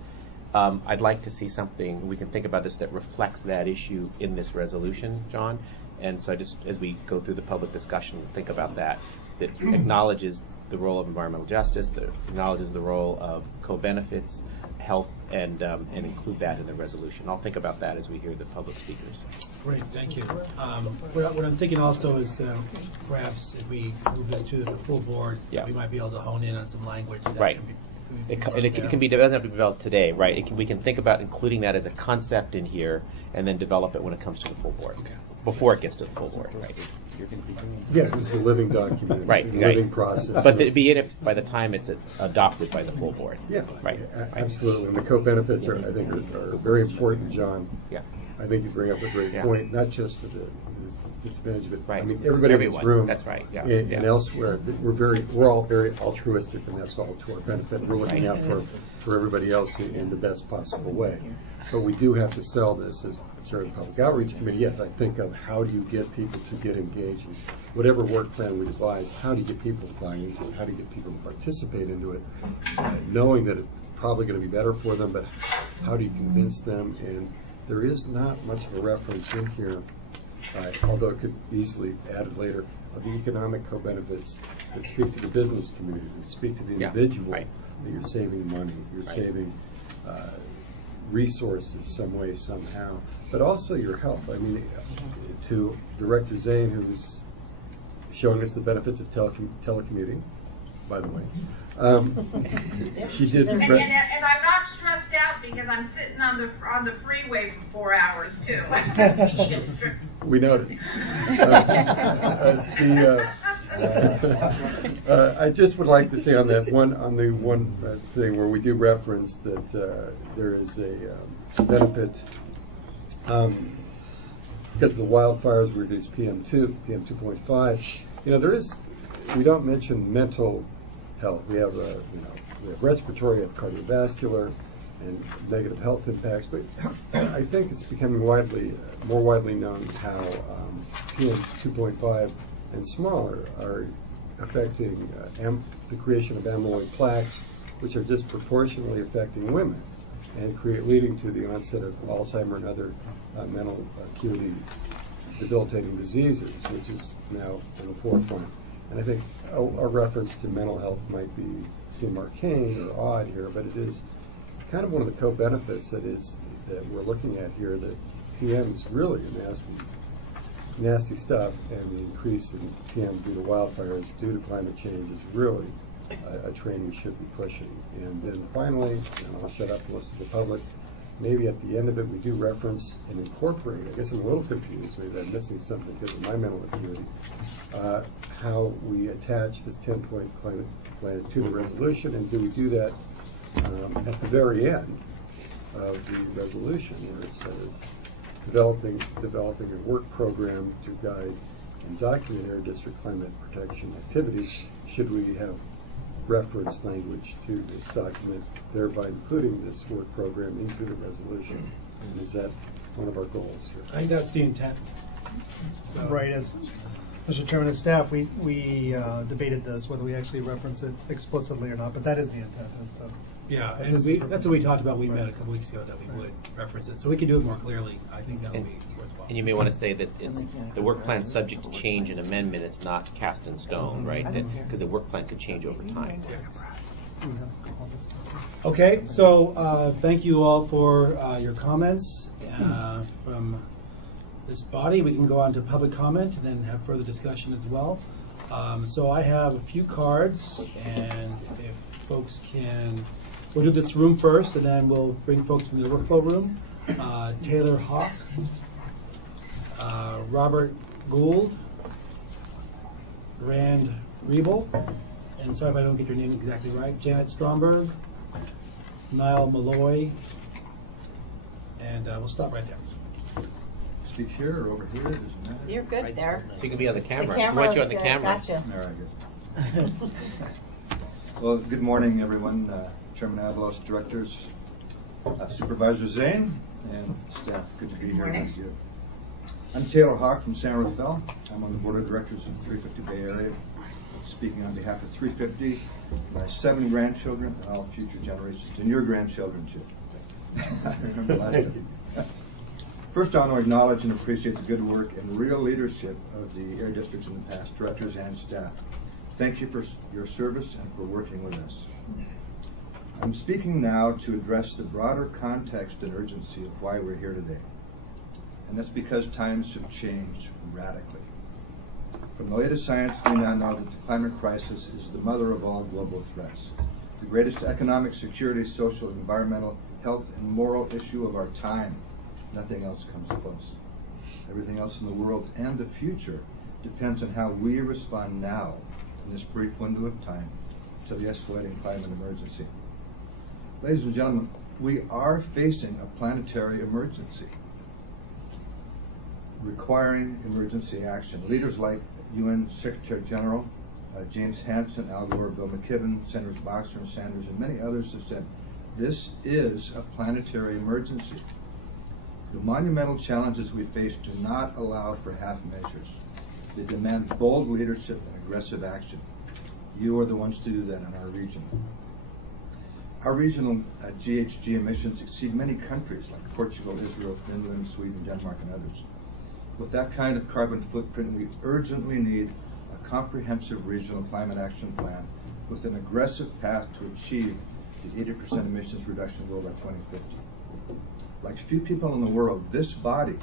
I'd like to see something, we can think about this, that reflects that issue in this resolution, John. And so I just, as we go through the public discussion, think about that acknowledges the role of environmental justice, that acknowledges the role of co-benefits, health, and include that in the resolution. I'll think about that as we hear the public speakers. Great, thank you. What I'm thinking also is perhaps if we move this to the full board, we might be able to hone in on some language that can be. It doesn't have to be developed today, right? We can think about including that as a concept in here, and then develop it when it comes to the full board, before it gets to the full board, right? Yeah, this is a living document, right? Living process. But be in it by the time it's adopted by the full board. Yeah, right. Absolutely. And the co-benefits are very important, John. Yeah. I think you bring up a great point, not just for the disadvantage, but right. I mean everybody in this room. That's right. Yeah. And elsewhere, we're all very altruistic, and that's all to our benefit. We're looking out for everybody else in the best possible way. But we do have to sell this as the Public Outreach Committee. Yes, I think of how do you get people to get engaged in whatever work plan we devise. How do you get people to buy into it? How do you get people to participate into it, knowing that it's probably going to be better for them? But how do you convince them? And there is not much of a reference in here, although it could be easily added later, of the economic co-benefits that speak to the business community, that speak to the individual, that you're saving money, you're saving resources some way, somehow, but also your health. I mean, to Director Zane, who's showing us the benefits of telecommuting, by the way. She did. And I'm not stressed out because I'm sitting on the freeway for 4 hours too. We noticed. I just would like to say on the one thing where we do reference that there is a benefit because of the wildfires, we reduce PM2.5. There is. We don't mention mental health. We have we have respiratory, we have cardiovascular, and negative health impacts. But I think it's becoming more widely known how PM2.5 and smaller are affecting the creation of amyloid plaques, which are disproportionately affecting women and leading to the onset of Alzheimer's and other mental acuity debilitating diseases, which is now in the forefront. And I think a reference to mental health might seem arcane or odd here, but it is kind of one of the co-benefits that we're looking at here, that PM is really a nasty nasty stuff, and the increase in PM due to wildfires due to climate change is really a train we should be pushing. And then finally, and I'll shut up the rest of the public, maybe at the end of it we do reference and incorporate, I guess I'm a little confused, maybe I'm missing something because of my mental acuity, how we attach this 10-point climate plan to the resolution, and do we do that at the very end of the resolution where it says developing a work program to guide and document Air District climate protection activities. Should we have reference language to this document, thereby including this work program into the resolution? And is that one of our goals here? I think that's the intent. So, Right, as Mr. Chairman and staff, we debated this, whether we actually reference it explicitly or not, but that is the intent. yeah, and that's what we talked about. We met a couple weeks ago that we would reference it, so we can do it more clearly. I think that would be worthwhile. And you may want to say that it's the work plan subject to change and amendment. It's not cast in stone, right? Because the work plan could change over time. Okay, so thank you all for your comments from this body. We can go on to public comment and then have further discussion as well. So I have a few cards, and if folks can, we'll do this room first, and then we'll bring folks from the overflow room. Taylor Hawk, Robert Gould, Rand Riebel, and sorry if I don't get your name exactly right, Janet Stromberg, Niall Malloy, and we'll stop right there. Speak here or over here? Doesn't matter. You're good there. So you can be on the camera. The We want you on the good. camera. Gotcha. All right, good. Well, good morning, everyone. Chairman Avalos, directors, Supervisor Zane, and staff. Good to be here with you. I'm Taylor Hawk from San Rafael. I'm on the board of directors of 350 Bay Area, speaking on behalf of 350, my 7 grandchildren, and all future generations, and your grandchildren too. I remember last time. First, I want to acknowledge and appreciate the good work and real leadership of the Air Districts in the past, directors and staff. Thank you for your service and for working with us. I'm speaking now to address the broader context and urgency of why we're here today. And that's because times have changed radically. From the latest science, we now know that the climate crisis is the mother of all global threats, the greatest economic, security, social, environmental, health, and moral issue of our time. Nothing else comes close. Everything else in the world and the future depends on how we respond now in this brief window of time to the escalating climate emergency. Ladies and gentlemen, we are facing a planetary emergency requiring emergency action. Leaders like UN Secretary General James Hansen, Al Gore, Bill McKibben, Senators Boxer and Sanders, and many others have said this is a planetary emergency. The monumental challenges we face do not allow for half measures. They demand bold leadership and aggressive action. You are the ones to do that in our region. Our regional GHG emissions exceed many countries like Portugal, Israel, Finland, Sweden, Denmark, and others. With that kind of carbon footprint, we urgently need a comprehensive regional climate action plan with an aggressive path to achieve the 80% emissions reduction goal by 2050. Like few people in the world, this body,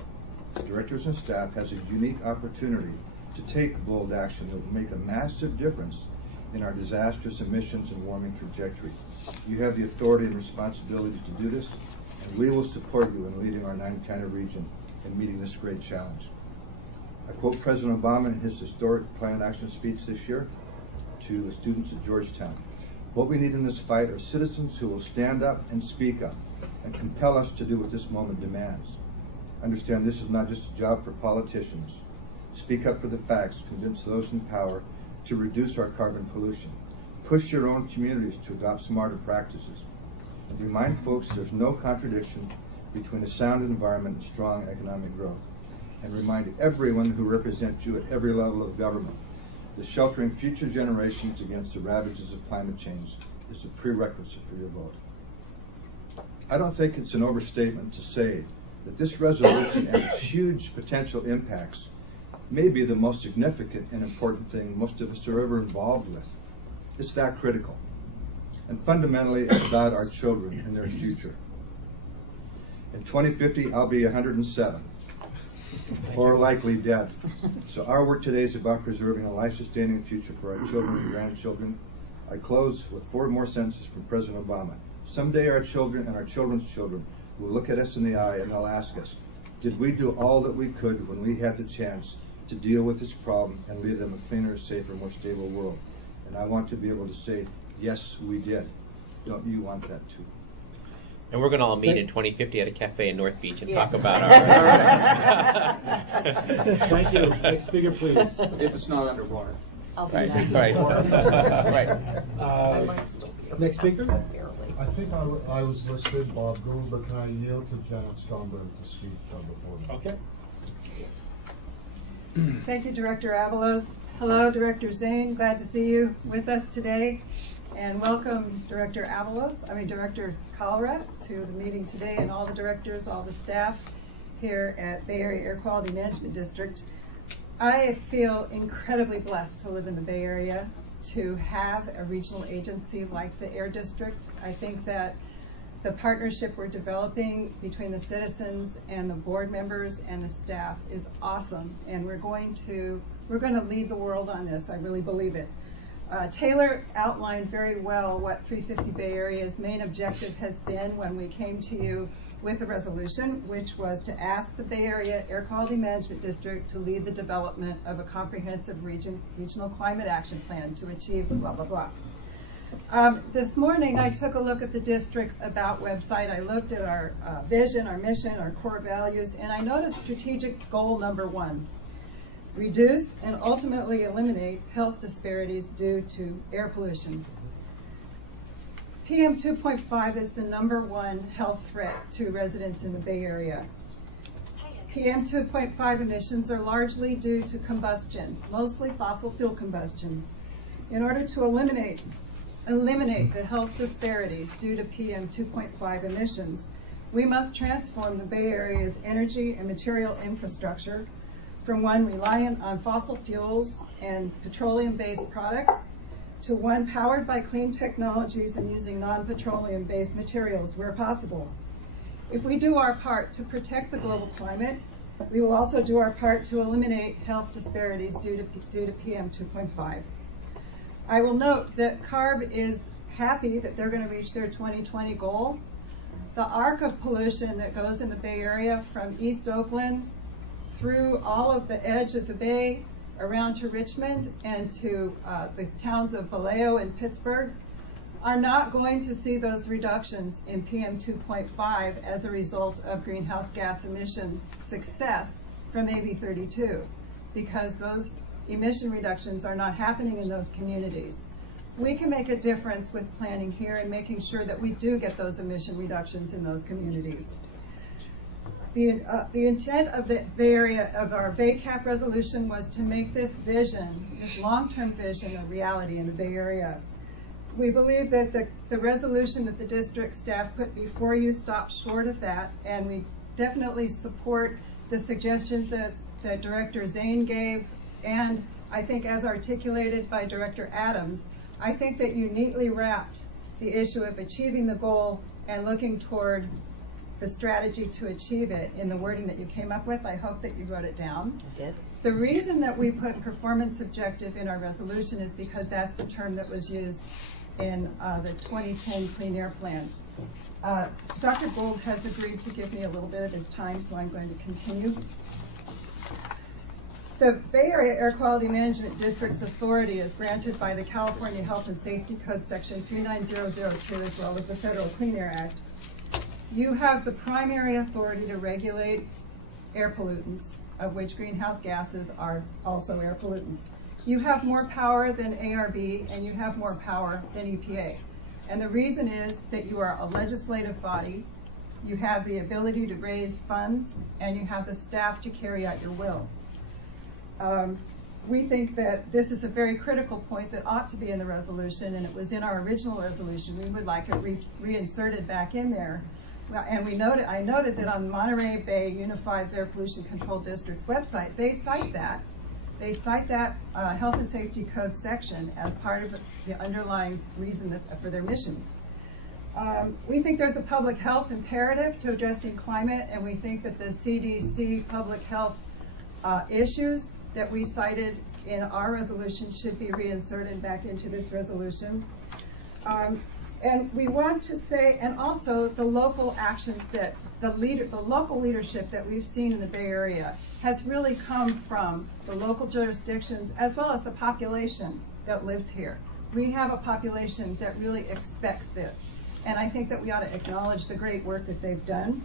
directors and staff, has a unique opportunity to take bold action that will make a massive difference in our disastrous emissions and warming trajectory. You have the authority and responsibility to do this, and we will support you in leading our nine-county region in meeting this great challenge. I quote President Obama in his historic climate action speech this year to the students at Georgetown. What we need in this fight are citizens who will stand up and speak up and compel us to do what this moment demands. Understand this is not just a job for politicians. Speak up for the facts, convince those in power to reduce our carbon pollution. Push your own communities to adopt smarter practices. And remind folks there's no contradiction between a sound environment and strong economic growth. And remind everyone who represents you at every level of government that sheltering future generations against the ravages of climate change is a prerequisite for your vote. I don't think it's an overstatement to say that this resolution and its huge potential impacts may be the most significant and important thing most of us are ever involved with. It's that critical. And fundamentally, it's about our children and their future. In 2050, I'll be 107. or likely dead. So our work today is about preserving a life-sustaining future for our children and grandchildren. I close with 4 more sentences from President Obama. Someday our children and our children's children will look at us in the eye and they'll ask us, did we do all that we could when we had the chance to deal with this problem and leave them a cleaner, safer, more stable world? And I want to be able to say, yes, we did. Don't you want that too? And we're going to all meet in 2050 at a cafe in North Beach and talk about our... Thank you. Next speaker, please. If it's not underwater. Right. Next speaker. I think I was listed, Bob Gould, but can I yield to Janet Stromberg to speak before me? Okay. Thank you, Director Avalos. Hello, Director Zane. Glad to see you with us today. And welcome, Director Colrat, to the meeting today, and all the directors, all the staff here at Bay Area Air Quality Management District. I feel incredibly blessed to live in the Bay Area, to have a regional agency like the Air District. I think that the partnership we're developing between the citizens and the board members and the staff is awesome, and we're going to lead the world on this. I really believe it. Taylor outlined very well what 350 Bay Area's main objective has been when we came to you with a resolution, which was to ask the Bay Area Air Quality Management District to lead the development of a comprehensive regional climate action plan to achieve blah, blah, blah. This morning, I took a look at the district's About website. I looked at our vision, our mission, our core values, and I noticed strategic goal number 1. Reduce and ultimately eliminate health disparities due to air pollution. PM 2.5 is the #1 health threat to residents in the Bay Area. PM 2.5 emissions are largely due to combustion, mostly fossil fuel combustion. In order to eliminate the health disparities due to PM 2.5 emissions, we must transform the Bay Area's energy and material infrastructure from one reliant on fossil fuels and petroleum-based products to one powered by clean technologies and using non-petroleum-based materials where possible. If we do our part to protect the global climate, we will also do our part to eliminate health disparities due to PM 2.5. I will note that CARB is happy that they're going to reach their 2020 goal. The arc of pollution that goes in the Bay Area from East Oakland through all of the edge of the Bay, around to Richmond and to the towns of Vallejo and Pittsburgh, are not going to see those reductions in PM 2.5 as a result of greenhouse gas emission success from AB 32, because those emission reductions are not happening in those communities. We can make a difference with planning here and making sure that we do get those emission reductions in those communities. The intent of the Bay Area, of our BayCAP resolution, was to make this vision, this long-term vision, a reality in the Bay Area. We believe that the resolution that the district staff put before you stopped short of that, and we definitely support the suggestions that Director Zane gave, and I think as articulated by Director Adams. I think that you neatly wrapped the issue of achieving the goal and looking toward the strategy to achieve it in the wording that you came up with. I hope that you wrote it down. I did. The reason that we put performance objective in our resolution is because that's the term that was used in the 2010 Clean Air Plan. Dr. Gould has agreed to give me a little bit of his time, so I'm going to continue. The Bay Area Air Quality Management District's authority is granted by the California Health and Safety Code Section 39002 as well as the Federal Clean Air Act. You have the primary authority to regulate air pollutants, of which greenhouse gases are also air pollutants. You have more power than ARB, and you have more power than EPA. And the reason is that you are a legislative body, you have the ability to raise funds, and you have the staff to carry out your will. We think that this is a very critical point that ought to be in the resolution, and it was in our original resolution. We would like it reinserted back in there. And I noted that on Monterey Bay Unified Air Pollution Control District's website, they cite that. They cite that Health and Safety Code section as part of the underlying reason for their mission. We think there's a public health imperative to addressing climate, and we think that the CDC public health issues that we cited in our resolution should be reinserted back into this resolution. And we want to say, and also the local actions that the local leadership that we've seen in the Bay Area has really come from the local jurisdictions as well as the population that lives here. We have a population that really expects this, and I think that we ought to acknowledge the great work that they've done.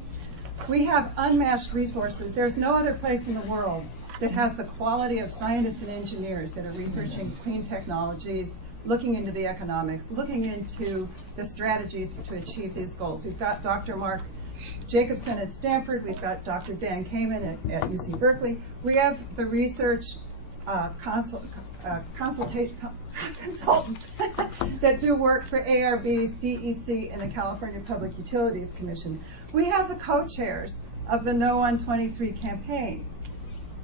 We have unmatched resources. There's no other place in the world that has the quality of scientists and engineers that are researching clean technologies, looking into the economics, looking into the strategies to achieve these goals. We've got Dr. Mark Jacobson at Stanford. We've got Dr. Dan Kamen at UC Berkeley. We have the research consultants that do work for ARB, CEC, and the California Public Utilities Commission. We have the co-chairs of the No on 23 campaign.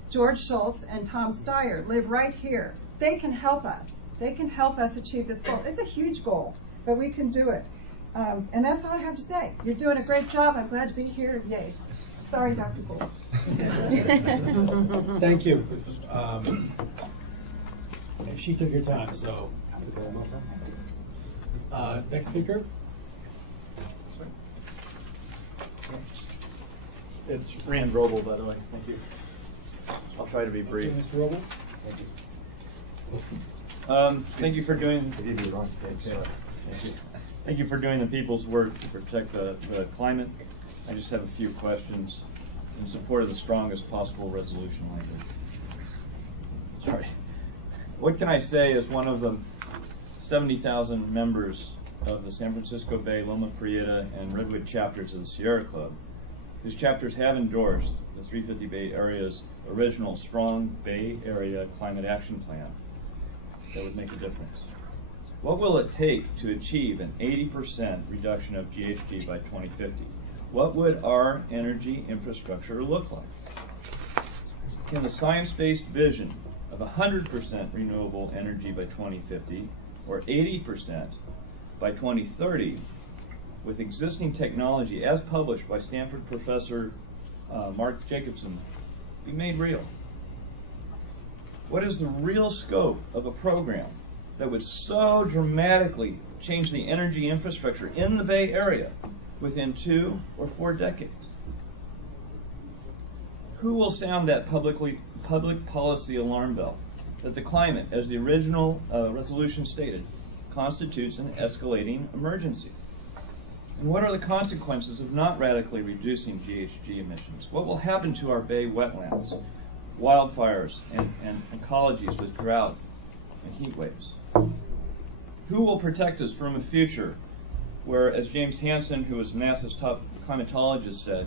George Schultz and Tom Steyer live right here. They can help us. They can help us achieve this goal. It's a huge goal, but we can do it. And that's all I have to say. You're doing a great job. I'm glad to be here. Yay. Sorry, Dr. Bull. Thank you. She took your time, so. Next speaker. It's Rand Roble, by the way. Thank you. I'll try to be brief. Mr. Roble. Thank you for doing. Thank you for doing the people's work to protect the climate. I just have a few questions in support of the strongest possible resolution language. Sorry. What can I say as one of the 70,000 members of the San Francisco Bay, Loma Prieta, and Redwood chapters of the Sierra Club, whose chapters have endorsed the 350 Bay Area's original Strong Bay Area Climate Action Plan that would make a difference? What will it take to achieve an 80% reduction of GHG by 2050? What would our energy infrastructure look like? Can the science-based vision of 100% renewable energy by 2050 or 80% by 2030 with existing technology as published by Stanford professor Mark Jacobson be made real? What is the real scope of a program that would so dramatically change the energy infrastructure in the Bay Area within 2 or 4 decades? Who will sound that public policy alarm bell that the climate, as the original resolution stated, constitutes an escalating emergency? And what are the consequences of not radically reducing GHG emissions? What will happen to our Bay wetlands, wildfires, and ecologies with drought and heat waves? Who will protect us from a future where, as James Hansen, who was NASA's top climatologist, said,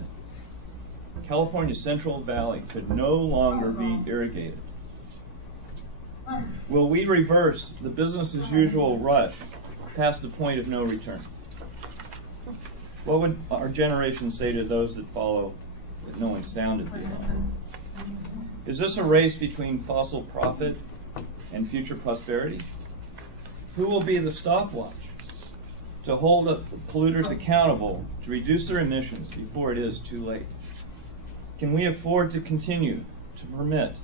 California's Central Valley could no longer be irrigated? Will we reverse the business as usual rush past the point of no return? What would our generation say to those that follow that no one sounded the alarm? Is this a race between fossil profit and future prosperity? Who will be the stopwatch to hold the polluters accountable to reduce their emissions before it is too late? Can we afford to continue to permit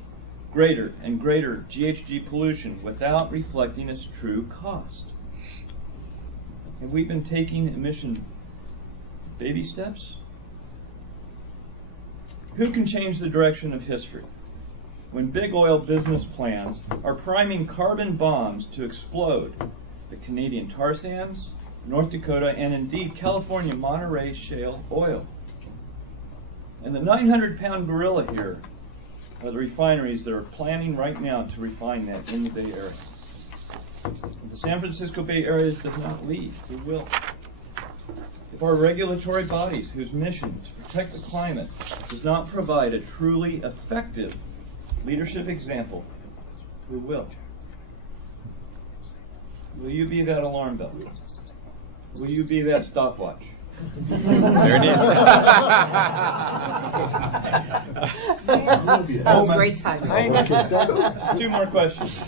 greater and greater GHG pollution without reflecting its true cost? Have we been taking emission baby steps? Who can change the direction of history when big oil business plans are priming carbon bombs to explode the Canadian tar sands, North Dakota, and indeed California Monterey shale oil? And the 900-pound gorilla here are the refineries that are planning right now to refine that in the Bay Area. If the San Francisco Bay Area does not lead, who will? If our regulatory bodies, whose mission to protect the climate does not provide a truly effective leadership example, who will? Will you be that alarm bell? Will you be that stopwatch? There it is. That was great timing. 2 more questions.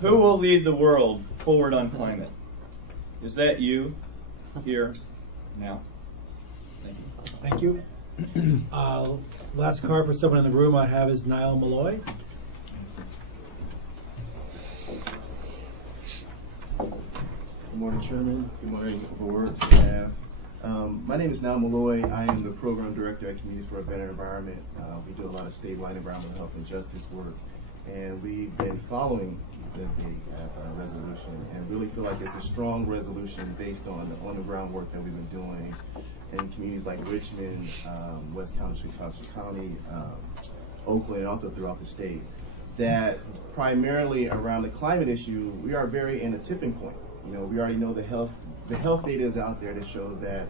Who will lead the world forward on climate? Is that you, here, now. Thank you. Thank you. Last card for someone in the room I have is Niall Malloy. Good morning, Chairman. Good morning, board, staff. My name is Niall Malloy. I am the Program Director at Communities for a Better Environment. We do a lot of statewide environmental health and justice work, and we've been following the BayCAP resolution and really feel like it's a strong resolution based on the on-the-ground work that we've been doing in communities like Richmond, West County, Chicago County, Oakland, and also throughout the state. That primarily around the climate issue, we are very in a tipping point. You know, we already know the health data is out there that shows that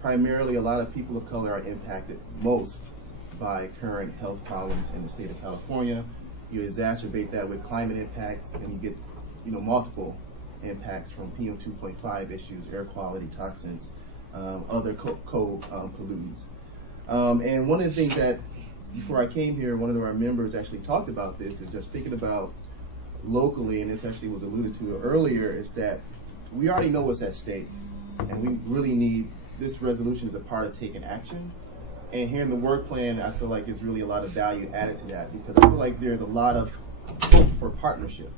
primarily a lot of people of color are impacted most by current health problems in the state of California. You exacerbate that with climate impacts, and you get, multiple impacts from PM 2.5 issues, air quality, toxins, other pollutants. And one of the things that, before I came here, one of our members actually talked about this, is just thinking about locally, and this actually was alluded to earlier, is that we already know what's at stake, and we really need this resolution as a part of taking action. And here in the work plan, I feel like there's really a lot of value added to that, because I feel like there's a lot of hope for partnership.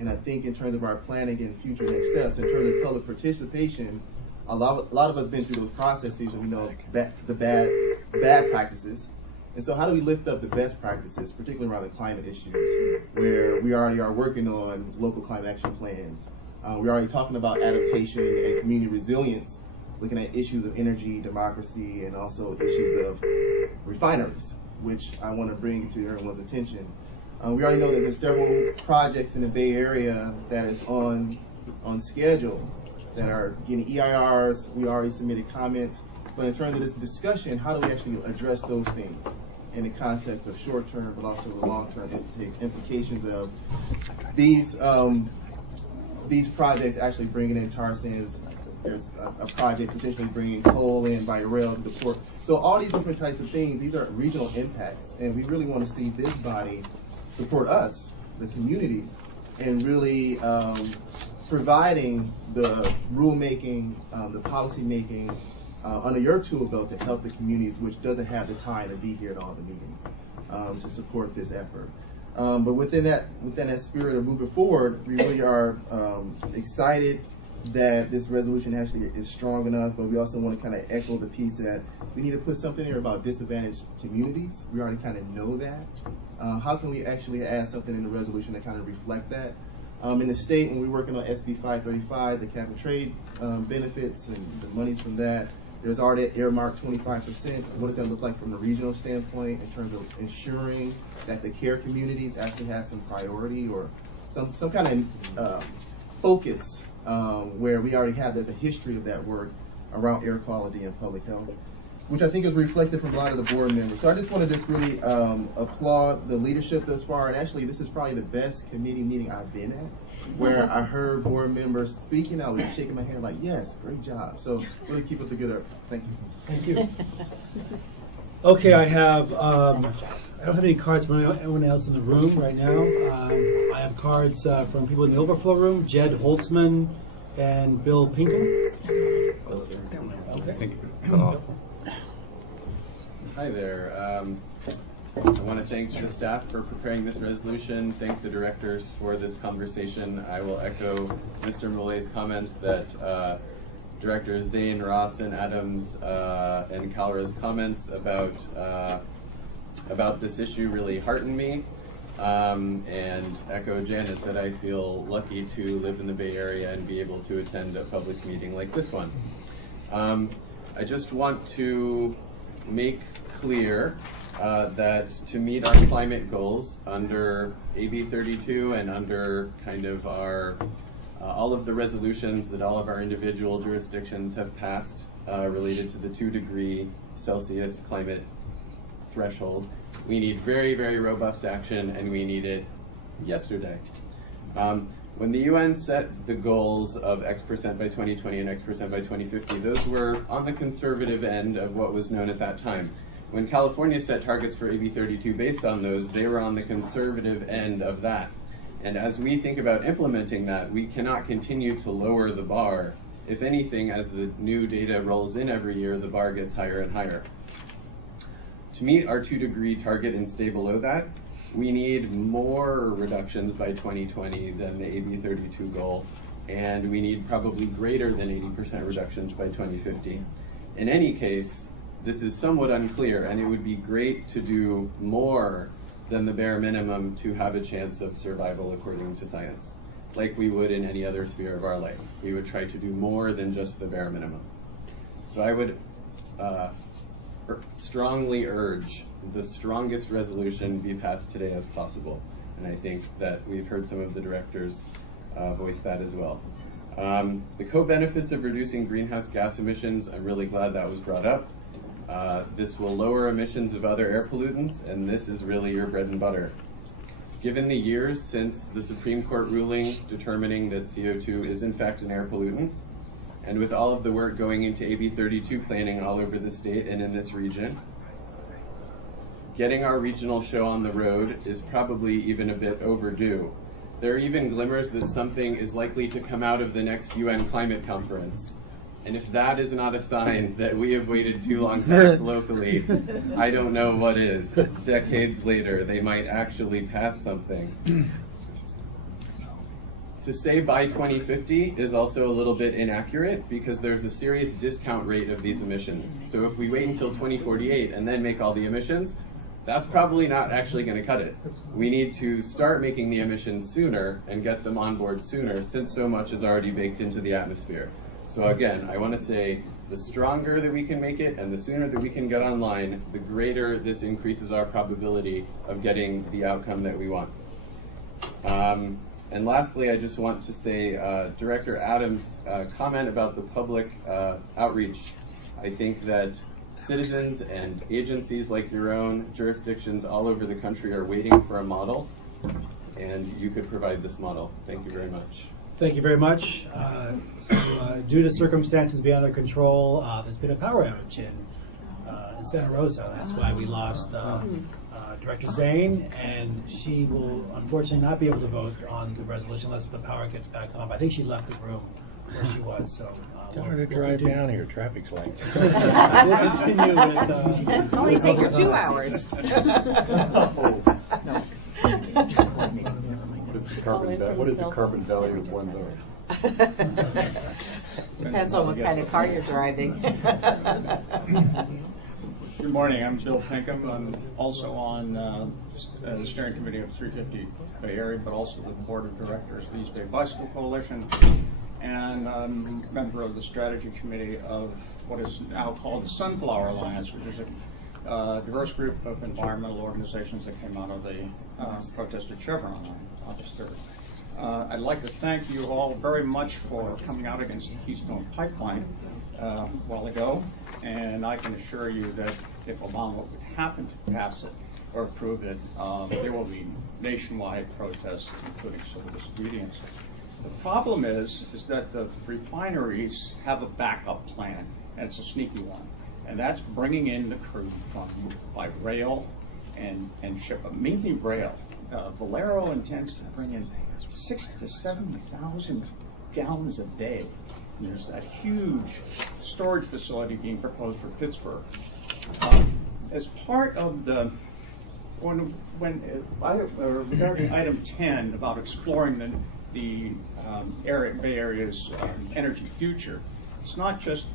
And I think in terms of our planning and future next steps, in terms of public participation, a lot of us have been through those processes, and we know the bad practices. And so how do we lift up the best practices, particularly around the climate issues, where we already are working on local climate action plans. We're already talking about adaptation and community resilience, looking at issues of energy, democracy, and also issues of refineries, which I want to bring to everyone's attention. We already know that there's several projects in the Bay Area that is on schedule that are getting EIRs. We already submitted comments. But in terms of this discussion, how do we actually address those things in the context of short-term, but also the long-term implications of these projects actually bringing in tar sands? There's a project potentially bringing coal in by rail to the port. So all these different types of things, these are regional impacts, and we really want to see this body support us, the community, and really providing the rulemaking, the policy making under your tool belt to help the communities which doesn't have the time to be here at all the meetings to support this effort. But within that spirit of moving forward, we really are excited that this resolution actually is strong enough, but we also want to kind of echo the piece that we need to put something here about disadvantaged communities. We already kind of know that. How can we actually add something in the resolution that kind of reflect that? In the state, when we're working on SB 535, the cap and trade benefits and the monies from that, there's already earmarked 25%. What does that look like from a regional standpoint in terms of ensuring that the care communities actually have some priority or some kind of focus where we already have, there's a history of that work around air quality and public health, which I think is reflected from a lot of the board members. So I just want to just really applaud the leadership thus far. And actually, this is probably the best committee meeting I've been at, where I heard board members speaking. I was shaking my head like, yes, great job. So really keep up the good work. Thank you. Thank you. Okay, I don't have any cards from anyone else in the room right now. I have cards from people in the overflow room, Jed Holtzman and Bill Pinkham. Okay. Hi there. I want to thank the staff for preparing this resolution, thank the directors for this conversation. I will echo Mr. Mollay's comments that Directors Zane, Ross, and Adams and Calra's comments about this issue really heartened me, and echo Janet that I feel lucky to live in the Bay Area and be able to attend a public meeting like this one. I just want to make clear that to meet our climate goals under AB 32 and under kind of our all of the resolutions that all of our individual jurisdictions have passed related to the 2-degree Celsius climate threshold, we need very, very robust action, and we need it yesterday. When the UN set the goals of X% by 2020 and X% by 2050, those were on the conservative end of what was known at that time. When California set targets for AB 32 based on those, they were on the conservative end of that. And as we think about implementing that, we cannot continue to lower the bar If anything, as the new data rolls in every year, the bar gets higher and higher. To meet our 2-degree target and stay below that, we need more reductions by 2020 than the AB 32 goal, and we need probably greater than 80% reductions by 2050. In any case, this is somewhat unclear, and it would be great to do more than the bare minimum to have a chance of survival according to science, like we would in any other sphere of our life. We would try to do more than just the bare minimum. So I would strongly urge the strongest resolution be passed today as possible. And I think that we've heard some of the directors voice that as well. The co-benefits of reducing greenhouse gas emissions, I'm really glad that was brought up. This will lower emissions of other air pollutants, and this is really your bread and butter. Given the years since the Supreme Court ruling determining that CO2 is in fact an air pollutant, and with all of the work going into AB 32 planning all over the state and in this region, getting our regional show on the road is probably even a bit overdue. There are even glimmers that something is likely to come out of the next UN climate conference. And if that is not a sign that we have waited too long to act locally, I don't know what is. Decades later, they might actually pass something. To say by 2050 is also a little bit inaccurate because there's a serious discount rate of these emissions. So if we wait until 2048 and then make all the emissions, that's probably not actually going to cut it. We need to start making the emissions sooner and get them on board sooner, since so much is already baked into the atmosphere. So again, I want to say the stronger that we can make it and the sooner that we can get online, the greater this increases our probability of getting the outcome that we want. And lastly, I just want to say Director Adams' comment about the public outreach. I think that citizens and agencies like your own, jurisdictions all over the country are waiting for a model, and you could provide this model. Thank you very much. Thank you very much. Due to circumstances beyond our control, there's been a power outage in Santa Rosa. That's why we lost Director Zane, and she will unfortunately not be able to vote on the resolution unless the power gets back on. I think she left the room where she was. So tell her to drive down here. Traffic's like. We'll continue with. Only take her 2 hours. What is the carbon value of $1? Depends on what kind of car you're driving. Good morning. I'm Bill Pinkham. I'm also on the steering committee of 350 Bay Area, but also the board of directors of the East Bay Bicycle Coalition, and I'm a member of the strategy committee of what is now called the Sunflower Alliance, which is a diverse group of environmental organizations that came out of the protest at Chevron on August 3rd. I'd like to thank you all very much for coming out against the Keystone Pipeline a while ago, and I can assure you that if Obama would happen to pass it or approve it, there will be nationwide protests, including civil disobedience. The problem is that the refineries have a backup plan, and it's a sneaky one, and that's bringing in the crude by rail and ship them, mainly rail. Valero intends to bring in 60,000 to 70,000 gallons a day. And there's that huge storage facility being proposed for Pittsburgh. As part of the regarding item 10 about exploring the Bay Area's energy future, it's not just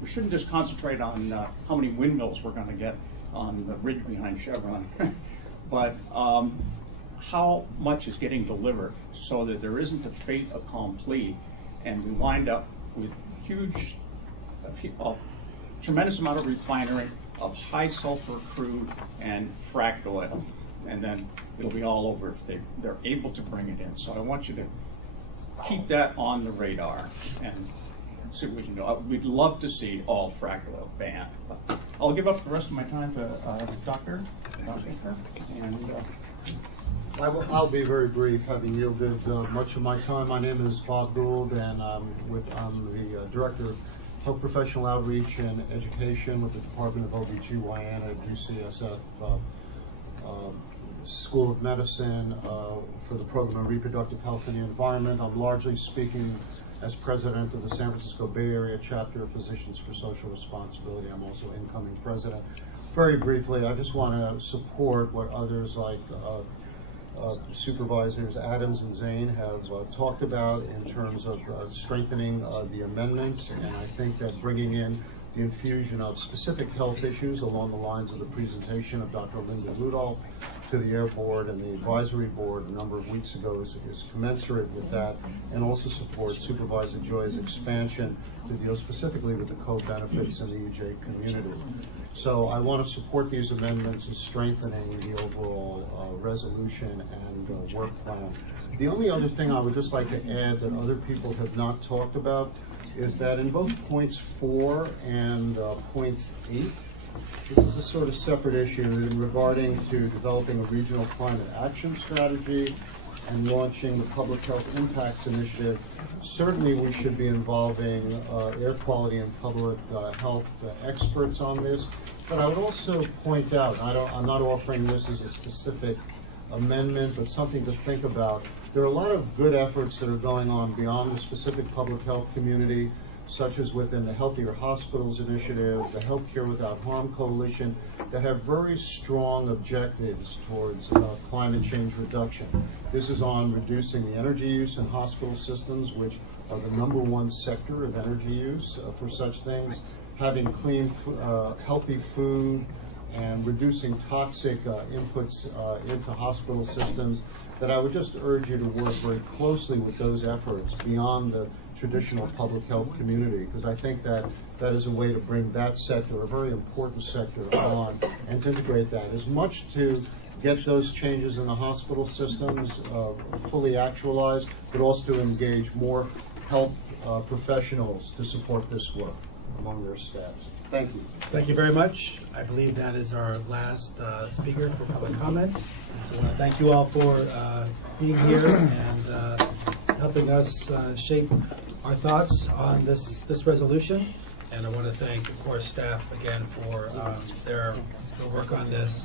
we shouldn't just concentrate on how many windmills we're going to get on the ridge behind Chevron, but how much is getting delivered so that there isn't a fait accompli and we wind up with a tremendous amount of refinery of high sulfur crude and fracked oil, and then it'll be all over if they're able to bring it in. So I want you to keep that on the radar and see what we can do. We'd love to see all fracked oil banned. But I'll give up the rest of my time to Dr. And I'll be very brief, having yielded much of my time. My name is Bob Gould, and I'm the Director of Health Professional Outreach and Education with the Department of OBGYN at UCSF School of Medicine for the Program of Reproductive Health and the Environment. I'm largely speaking as president of the San Francisco Bay Area chapter of Physicians for Social Responsibility. I'm also incoming president. Very briefly, I just want to support what others like Supervisors Adams and Zane have talked about in terms of strengthening the amendments, and I think that bringing in the infusion of specific health issues along the lines of the presentation of Dr. Linda Rudolph to the Air Board and the Advisory Board a number of weeks ago is commensurate with that, and also support Supervisor Joy's expansion to deal specifically with the co-benefits in the EJ community. So I want to support these amendments as strengthening the overall resolution and work plan. The only other thing I would just like to add that other people have not talked about is that in both points 4 and points 8, this is a sort of separate issue in regarding to developing a regional climate action strategy and launching the Public Health Impacts Initiative. Certainly we should be involving air quality and public health experts on this, but I would also point out, I'm not offering this as a specific amendment, but something to think about. There are a lot of good efforts that are going on beyond the specific public health community, such as within the Healthier Hospitals Initiative, the Healthcare Without Harm Coalition, that have very strong objectives towards climate change reduction. This is on reducing the energy use in hospital systems, which are the #1 sector of energy use for such things, having clean, healthy food, and reducing toxic inputs into hospital systems, that I would just urge you to work very closely with those efforts beyond the traditional public health community, because I think that that is a way to bring that sector, a very important sector, on and to integrate that as much to get those changes in the hospital systems fully actualized, but also to engage more health professionals to support this work among their staffs. Thank you. Thank you very much. I believe that is our last speaker for public comment. So I want to thank you all for being here and helping us shape our thoughts on this resolution. And I want to thank, of course, staff again for their work on this.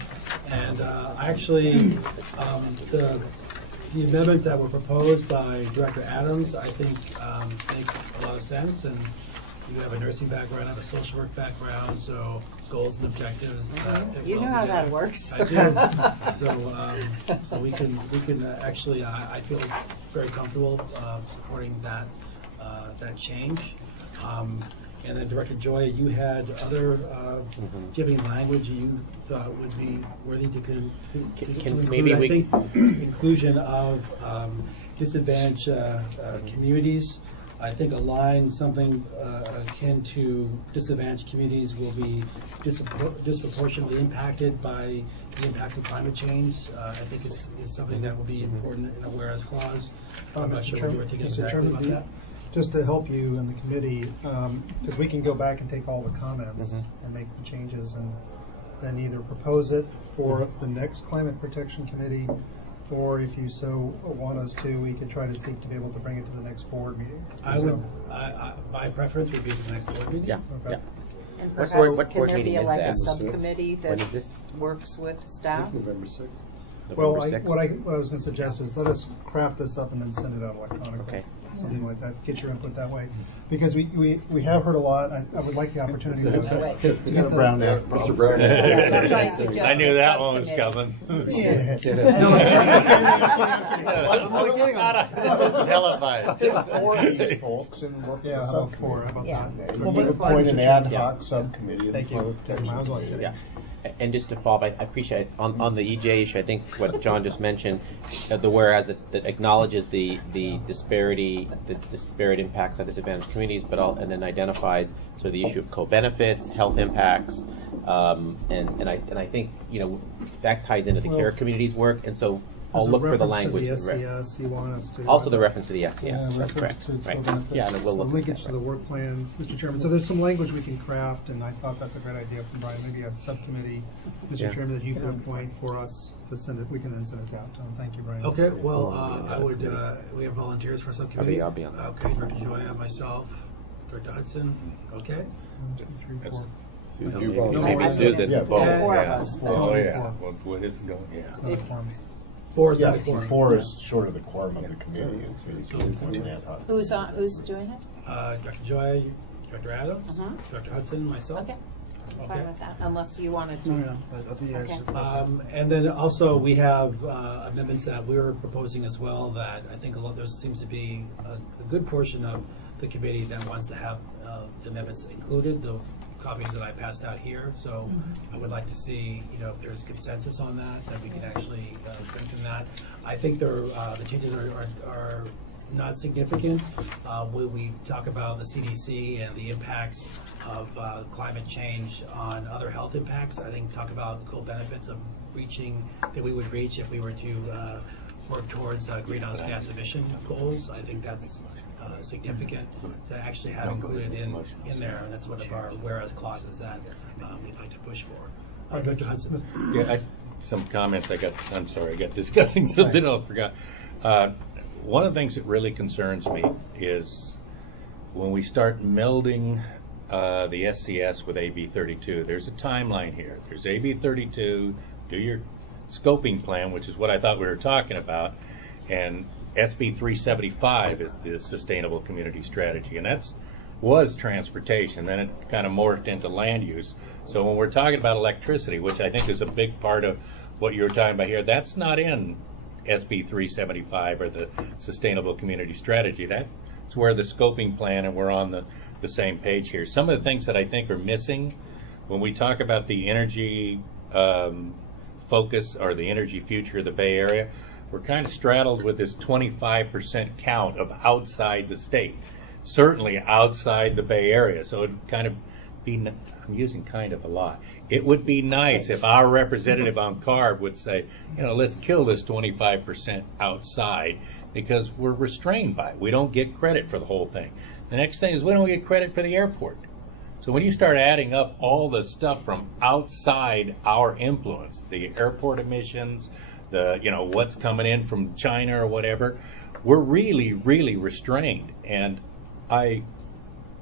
And actually, the amendments that were proposed by Director Adams, I think, make a lot of sense. And you have a nursing background, I have a social work background, so goals and objectives. You know how that works. I do. So we can actually, I feel very comfortable supporting that change. And then Director Joy, you had other giving language you thought would be worthy to include. Maybe I think inclusion of disadvantaged communities. I think a line something akin to disadvantaged communities will be disproportionately impacted by the impacts of climate change. I think is something that will be important in a whereas clause. I'm not sure what you were thinking exactly about that. Just to help you in the committee, because we can go back and take all the comments and make the changes and then either propose it for the next Climate Protection Committee, or if you so want us to, we could try to seek to be able to bring it to the next board meeting. My preference would be the next board meeting. Yeah. Okay. And What perhaps, board can there meeting be is like that? a subcommittee When that is this? works with staff? November 6th. Well, November 6th? what I was going to suggest is let us craft this up and then send it out electronically. Okay. Something like that. Get your input that way. Because we have heard a lot. I would like the opportunity to get the Brown there. Mr. Brown. That's why I suggested I knew that one was subcommittee. coming. Yeah. This is televised. Four of these folks and work with the subcommittee. How about that? We'll appoint an ad hoc subcommittee. Thank you. Yeah. And just to follow up, I appreciate on the EJ issue, I think what John just mentioned, the whereas that acknowledges the disparate impacts on disadvantaged communities, and then identifies sort of the issue of co-benefits, health impacts, and I think that ties into the care communities work, and so I'll look for the language. To the SES, you want us to also the reference to the SES. Yeah, That's correct. Right. Yeah, and we'll look linkage at to the work plan, Mr. Chairman. So there's some language we can craft, and I thought that's a great idea from Brian. Maybe a subcommittee, Mr. Chairman, that you could appoint for us to send it. We can then send it out. Thank you, Brian. Okay. Well, I would. We have volunteers for subcommittee. I'll be on that. Okay, Director Joya, myself, Director Hudson. Okay. 1, 2, 3, 4. Maybe Susan. Yeah, four of Yeah. us. Oh, yeah. Well, what is going, yeah. Four is Yeah, not a quorum. four is sort of the quorum of the committee. It's ad hoc. Who's doing it? Dr. Joy, Dr. Adams, Uh-huh. Dr. Hudson, and myself. Okay. Okay. Fine with that, unless you wanted to. No, I think you guys Okay. should. And then also we have amendments that we're proposing as well that I think there seems to be a good portion of the committee that wants to have the amendments included, the copies that I passed out here. So I would like to see, if there's consensus on that we can actually strengthen that. I think the changes are not significant. When we talk about the CDC and the impacts of climate change on other health impacts, I think talk about co-benefits of that we would reach if we were to work towards greenhouse gas emission goals. I think that's significant to actually have included in there, and that's one of our whereas clauses that we'd like to push for. Dr. Hudson. Yeah, some comments I got discussing something I forgot. One of the things that really concerns me is when we start melding the SCS with AB 32. There's a timeline here. There's AB 32, do your scoping plan, which is what I thought we were talking about, and SB 375 is the Sustainable Community Strategy, and that was transportation. Then it kind of morphed into land use. So when we're talking about electricity, which I think is a big part of what you were talking about here, that's not in SB 375 or the Sustainable Community Strategy. That's where the scoping plan, and we're on the same page here. Some of the things that I think are missing when we talk about the energy focus or the energy future of the Bay Area, we're kind of straddled with this 25% count of outside the state, certainly outside the Bay Area. So it'd kind of be, I'm using kind of a lot. It would be nice if our representative on CARB would say, let's kill this 25% outside because we're restrained by it. We don't get credit for the whole thing. The next thing is we don't get credit for the airport. So when you start adding up all the stuff from outside our influence, the airport emissions, what's coming in from China or whatever, we're really, really restrained. And I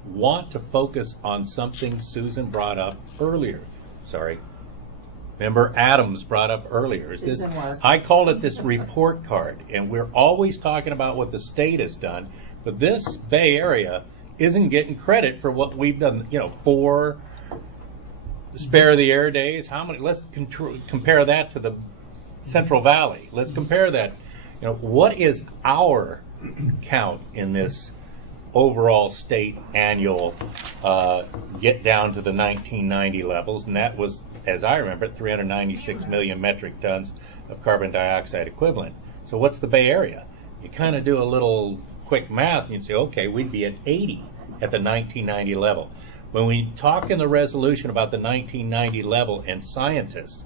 want to focus on something Susan brought up earlier. Member Adams brought up earlier. I called it this report card, and we're always talking about what the state has done, but this Bay Area isn't getting credit for what we've done. 4 spare the air days. How many? Let's compare that to the Central Valley. Let's compare that. What is our count in this overall state annual get down to the 1990 levels? And that was, as I remember it, 396 million metric tons of carbon dioxide equivalent. So what's the Bay Area? You kind of do a little quick math and you say, okay, we'd be at 80 at the 1990 level. When we talk in the resolution about the 1990 level and scientists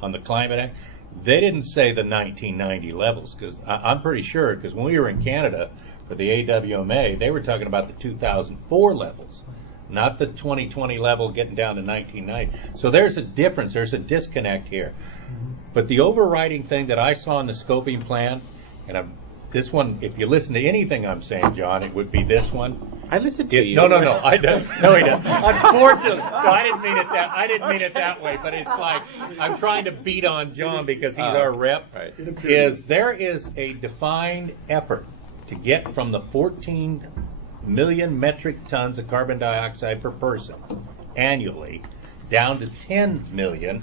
on the Climate Act, they didn't say the 1990 levels, because I'm pretty sure, because when we were in Canada for the AWMA, they were talking about the 2004 levels, not the 2020 level getting down to 1990. So there's a difference, there's a disconnect here. But the overriding thing that I saw in the scoping plan, and this one, if you listen to anything I'm saying, John, it would be this one. I listened to you. No, I don't. No, he doesn't. Unfortunately, no, I didn't mean it that way. But it's like I'm trying to beat on John because he's our rep. Right. There is a defined effort to get from the 14 million metric tons of carbon dioxide per person annually down to 10 million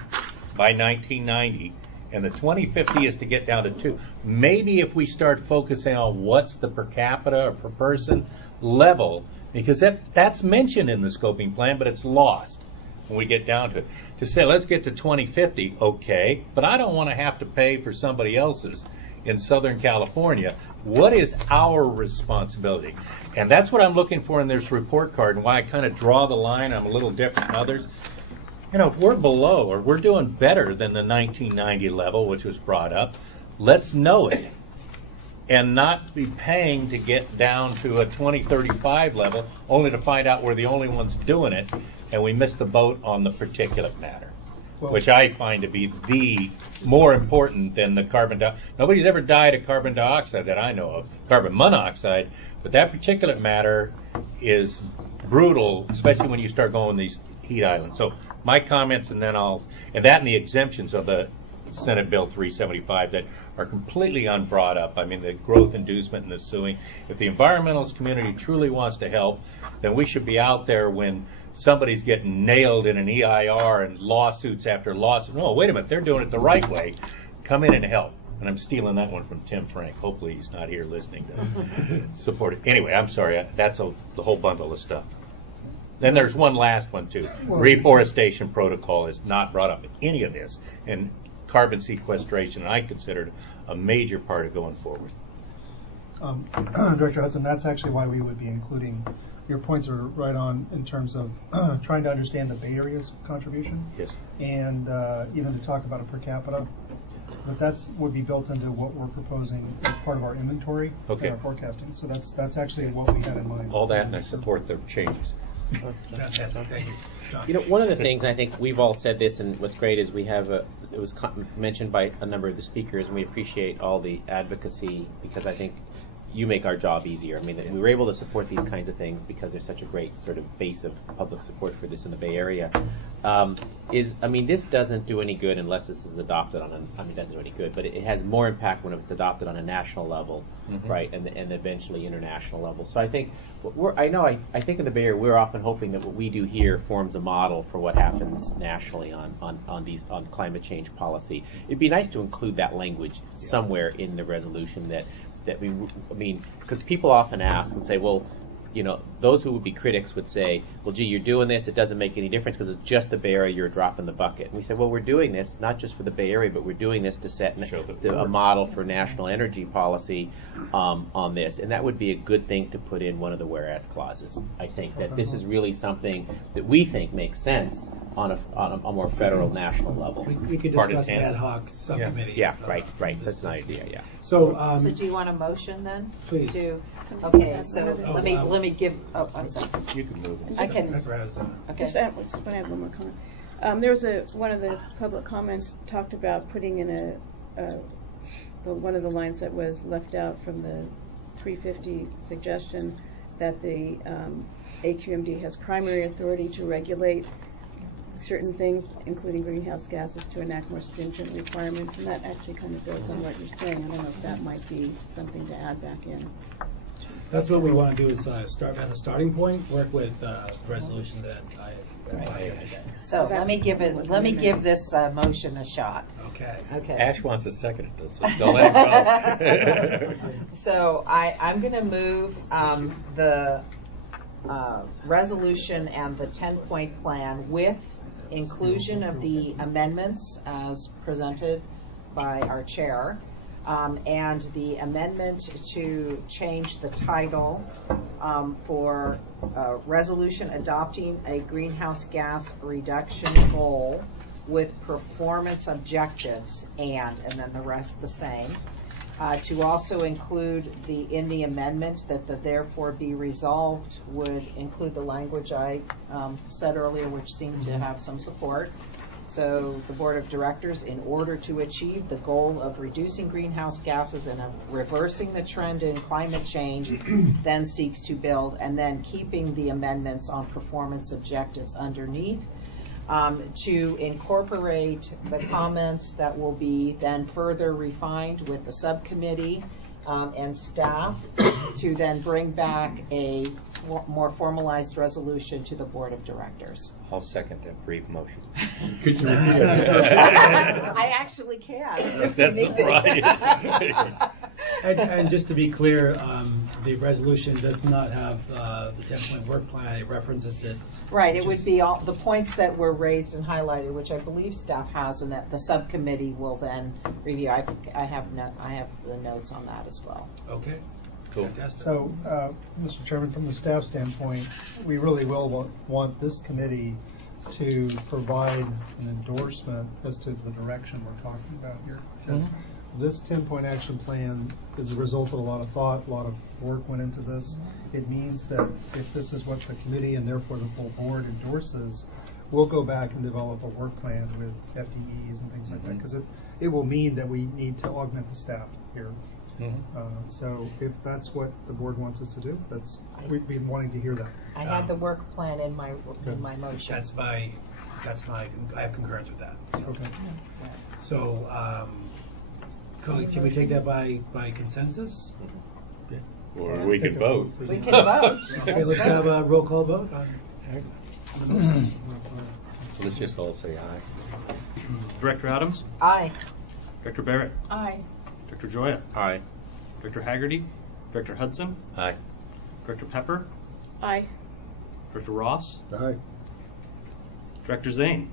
by 1990. And the 2050 is to get down to 2. Maybe if we start focusing on what's the per capita or per person level, because that's mentioned in the scoping plan, but it's lost when we get down to it. To say, let's get to 2050, okay, but I don't want to have to pay for somebody else's in Southern California. What is our responsibility? And that's what I'm looking for in this report card, and why I kind of draw the line. I'm a little different than others. If we're below or we're doing better than the 1990 level, which was brought up, let's know it and not be paying to get down to a 2035 level only to find out we're the only ones doing it and we missed the boat on the particulate matter, which I find to be the more important than the carbon dioxide. Nobody's ever died of carbon dioxide that I know of, carbon monoxide, but that particulate matter is brutal, especially when you start going these heat island. So my comments, and then and the exemptions of the Senate Bill 375 that are completely unbrought up. I mean, the growth inducement and the suing. If the environmentalist community truly wants to help, then we should be out there when somebody's getting nailed in an EIR and lawsuits after lawsuits. No, wait a minute, they're doing it the right way. Come in and help. And I'm stealing that one from Tim Frank. Hopefully he's not here listening to support it. Anyway, I'm sorry. That's the whole bundle of stuff. Then there's one last one, too. Reforestation protocol is not brought up in any of this. And carbon sequestration, I considered a major part of going forward. Director Hudson, that's actually why we would be including, your points are right on in terms of trying to understand the Bay Area's contribution. Yes. And even to talk about it per capita. But that's would be built into what we're proposing as part of our inventory and our forecasting. So that's actually what we had in mind. All that, and I support the changes. Fantastic. Thank you. You know, one of the things, I think we've all said this, and what's great is we have it was mentioned by a number of the speakers, and we appreciate all the advocacy because I think you make our job easier. I mean, we were able to support these kinds of things because there's such a great sort of base of public support for this in the Bay Area. This doesn't do any good unless this is adopted on it doesn't do any good, but it has more impact when it's adopted on a national level, right, and eventually international level. So I think I think in the Bay Area we're often hoping that what we do here forms a model for what happens nationally on climate change policy. It'd be nice to include that language somewhere in the resolution because people often ask and say, well, you know, those who would be critics would say, well, gee, you're doing this, it doesn't make any difference because it's just the Bay Area, you're dropping the bucket. And we say, well, we're doing this not just for the Bay Area, but we're doing this to set a model for national energy policy on this. And that would be a good thing to put in one of the whereas clauses. I think that this is really something that we think makes sense on a more federal, national level. We could discuss ad hoc subcommittee. Yeah, right. That's an idea, yeah. So do you want a motion then? Please. Okay, so let me give. Oh, I'm sorry. You can move it. I can. Okay. Just add one more comment. There was one of the public comments talked about putting in one of the lines that was left out from the 350 suggestion that the AQMD has primary authority to regulate certain things, including greenhouse gases, to enact more stringent requirements, and that actually kind of builds on what you're saying. I don't know if that might be something to add back in. That's what we want to do is start at a starting point, work with the resolution that I So let me give this motion a shot. Okay. Ash wants to second it, so don't let it go. So I'm going to move the resolution and the 10-point plan with inclusion of the amendments as presented by our chair. And the amendment to change the title for resolution adopting a greenhouse gas reduction goal with performance objectives and then the rest the same. To also include in the amendment that the therefore be resolved would include the language I said earlier, which seemed to have some support. So the Board of Directors, in order to achieve the goal of reducing greenhouse gases and of reversing the trend in climate change, then seeks to build, and then keeping the amendments on performance objectives underneath, to incorporate the comments that will be then further refined with the subcommittee and staff to then bring back a more formalized resolution to the Board of Directors. I'll second that brief motion. Could you repeat it? I actually can. That's right. And just to be clear, the resolution does not have the 10-point work plan. It references it. Right. It would be all the points that were raised and highlighted, which I believe staff has, and that the subcommittee will then review. I have the notes on that as well. Okay. Cool. Fantastic. So, Mr. Chairman, from the staff standpoint, we really will want this committee to provide an endorsement as to the direction we're talking about here. Because this 10-point action plan is a result of a lot of thought, a lot of work went into this. It means that if this is what the committee and therefore the full board endorses, we'll go back and develop a work plan with FTEs and things like that, because it will mean that we need to augment the staff here So if that's what the board wants us to do, we'd be wanting to hear that. I had the work plan in my motion. I have concurrence with that. Okay. So, colleagues, can we take that by consensus? Or we could vote. We can vote. Okay, let's have a roll call vote. Let's just all say aye. Director Adams? Aye. Director Barrett? Aye. Director Joya? Aye. Director Haggerty? Director Hudson? Aye. Director Pepper? Aye. Director Ross? Aye. Director Zane?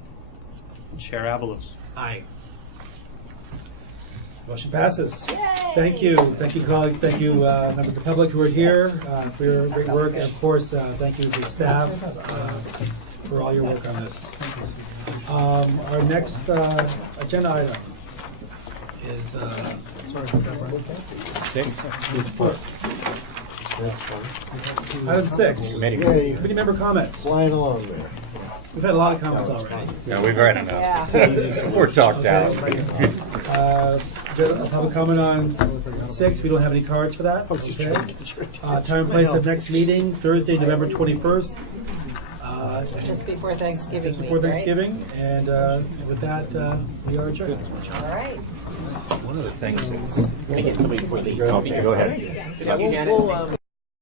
Chair Avalos? Aye. Motion passes. Yay! Thank you, colleagues. Thank you, members of the public who are here for your great work, and of course, thank you to the staff for all your work on this. Our next agenda item is item 6. Committee member comments. Flying along there. We've had a lot of comments already. No, we've heard enough. Yeah. We're talked out. Public comment on 6. We don't have any cards for that. Okay. Time and place of next meeting, Thursday, November 21st. Just before Thanksgiving Just before week, Thanksgiving. And with that, we are adjourned. All right. One of the things is. Can I get somebody before they Go ahead. Yeah, we'll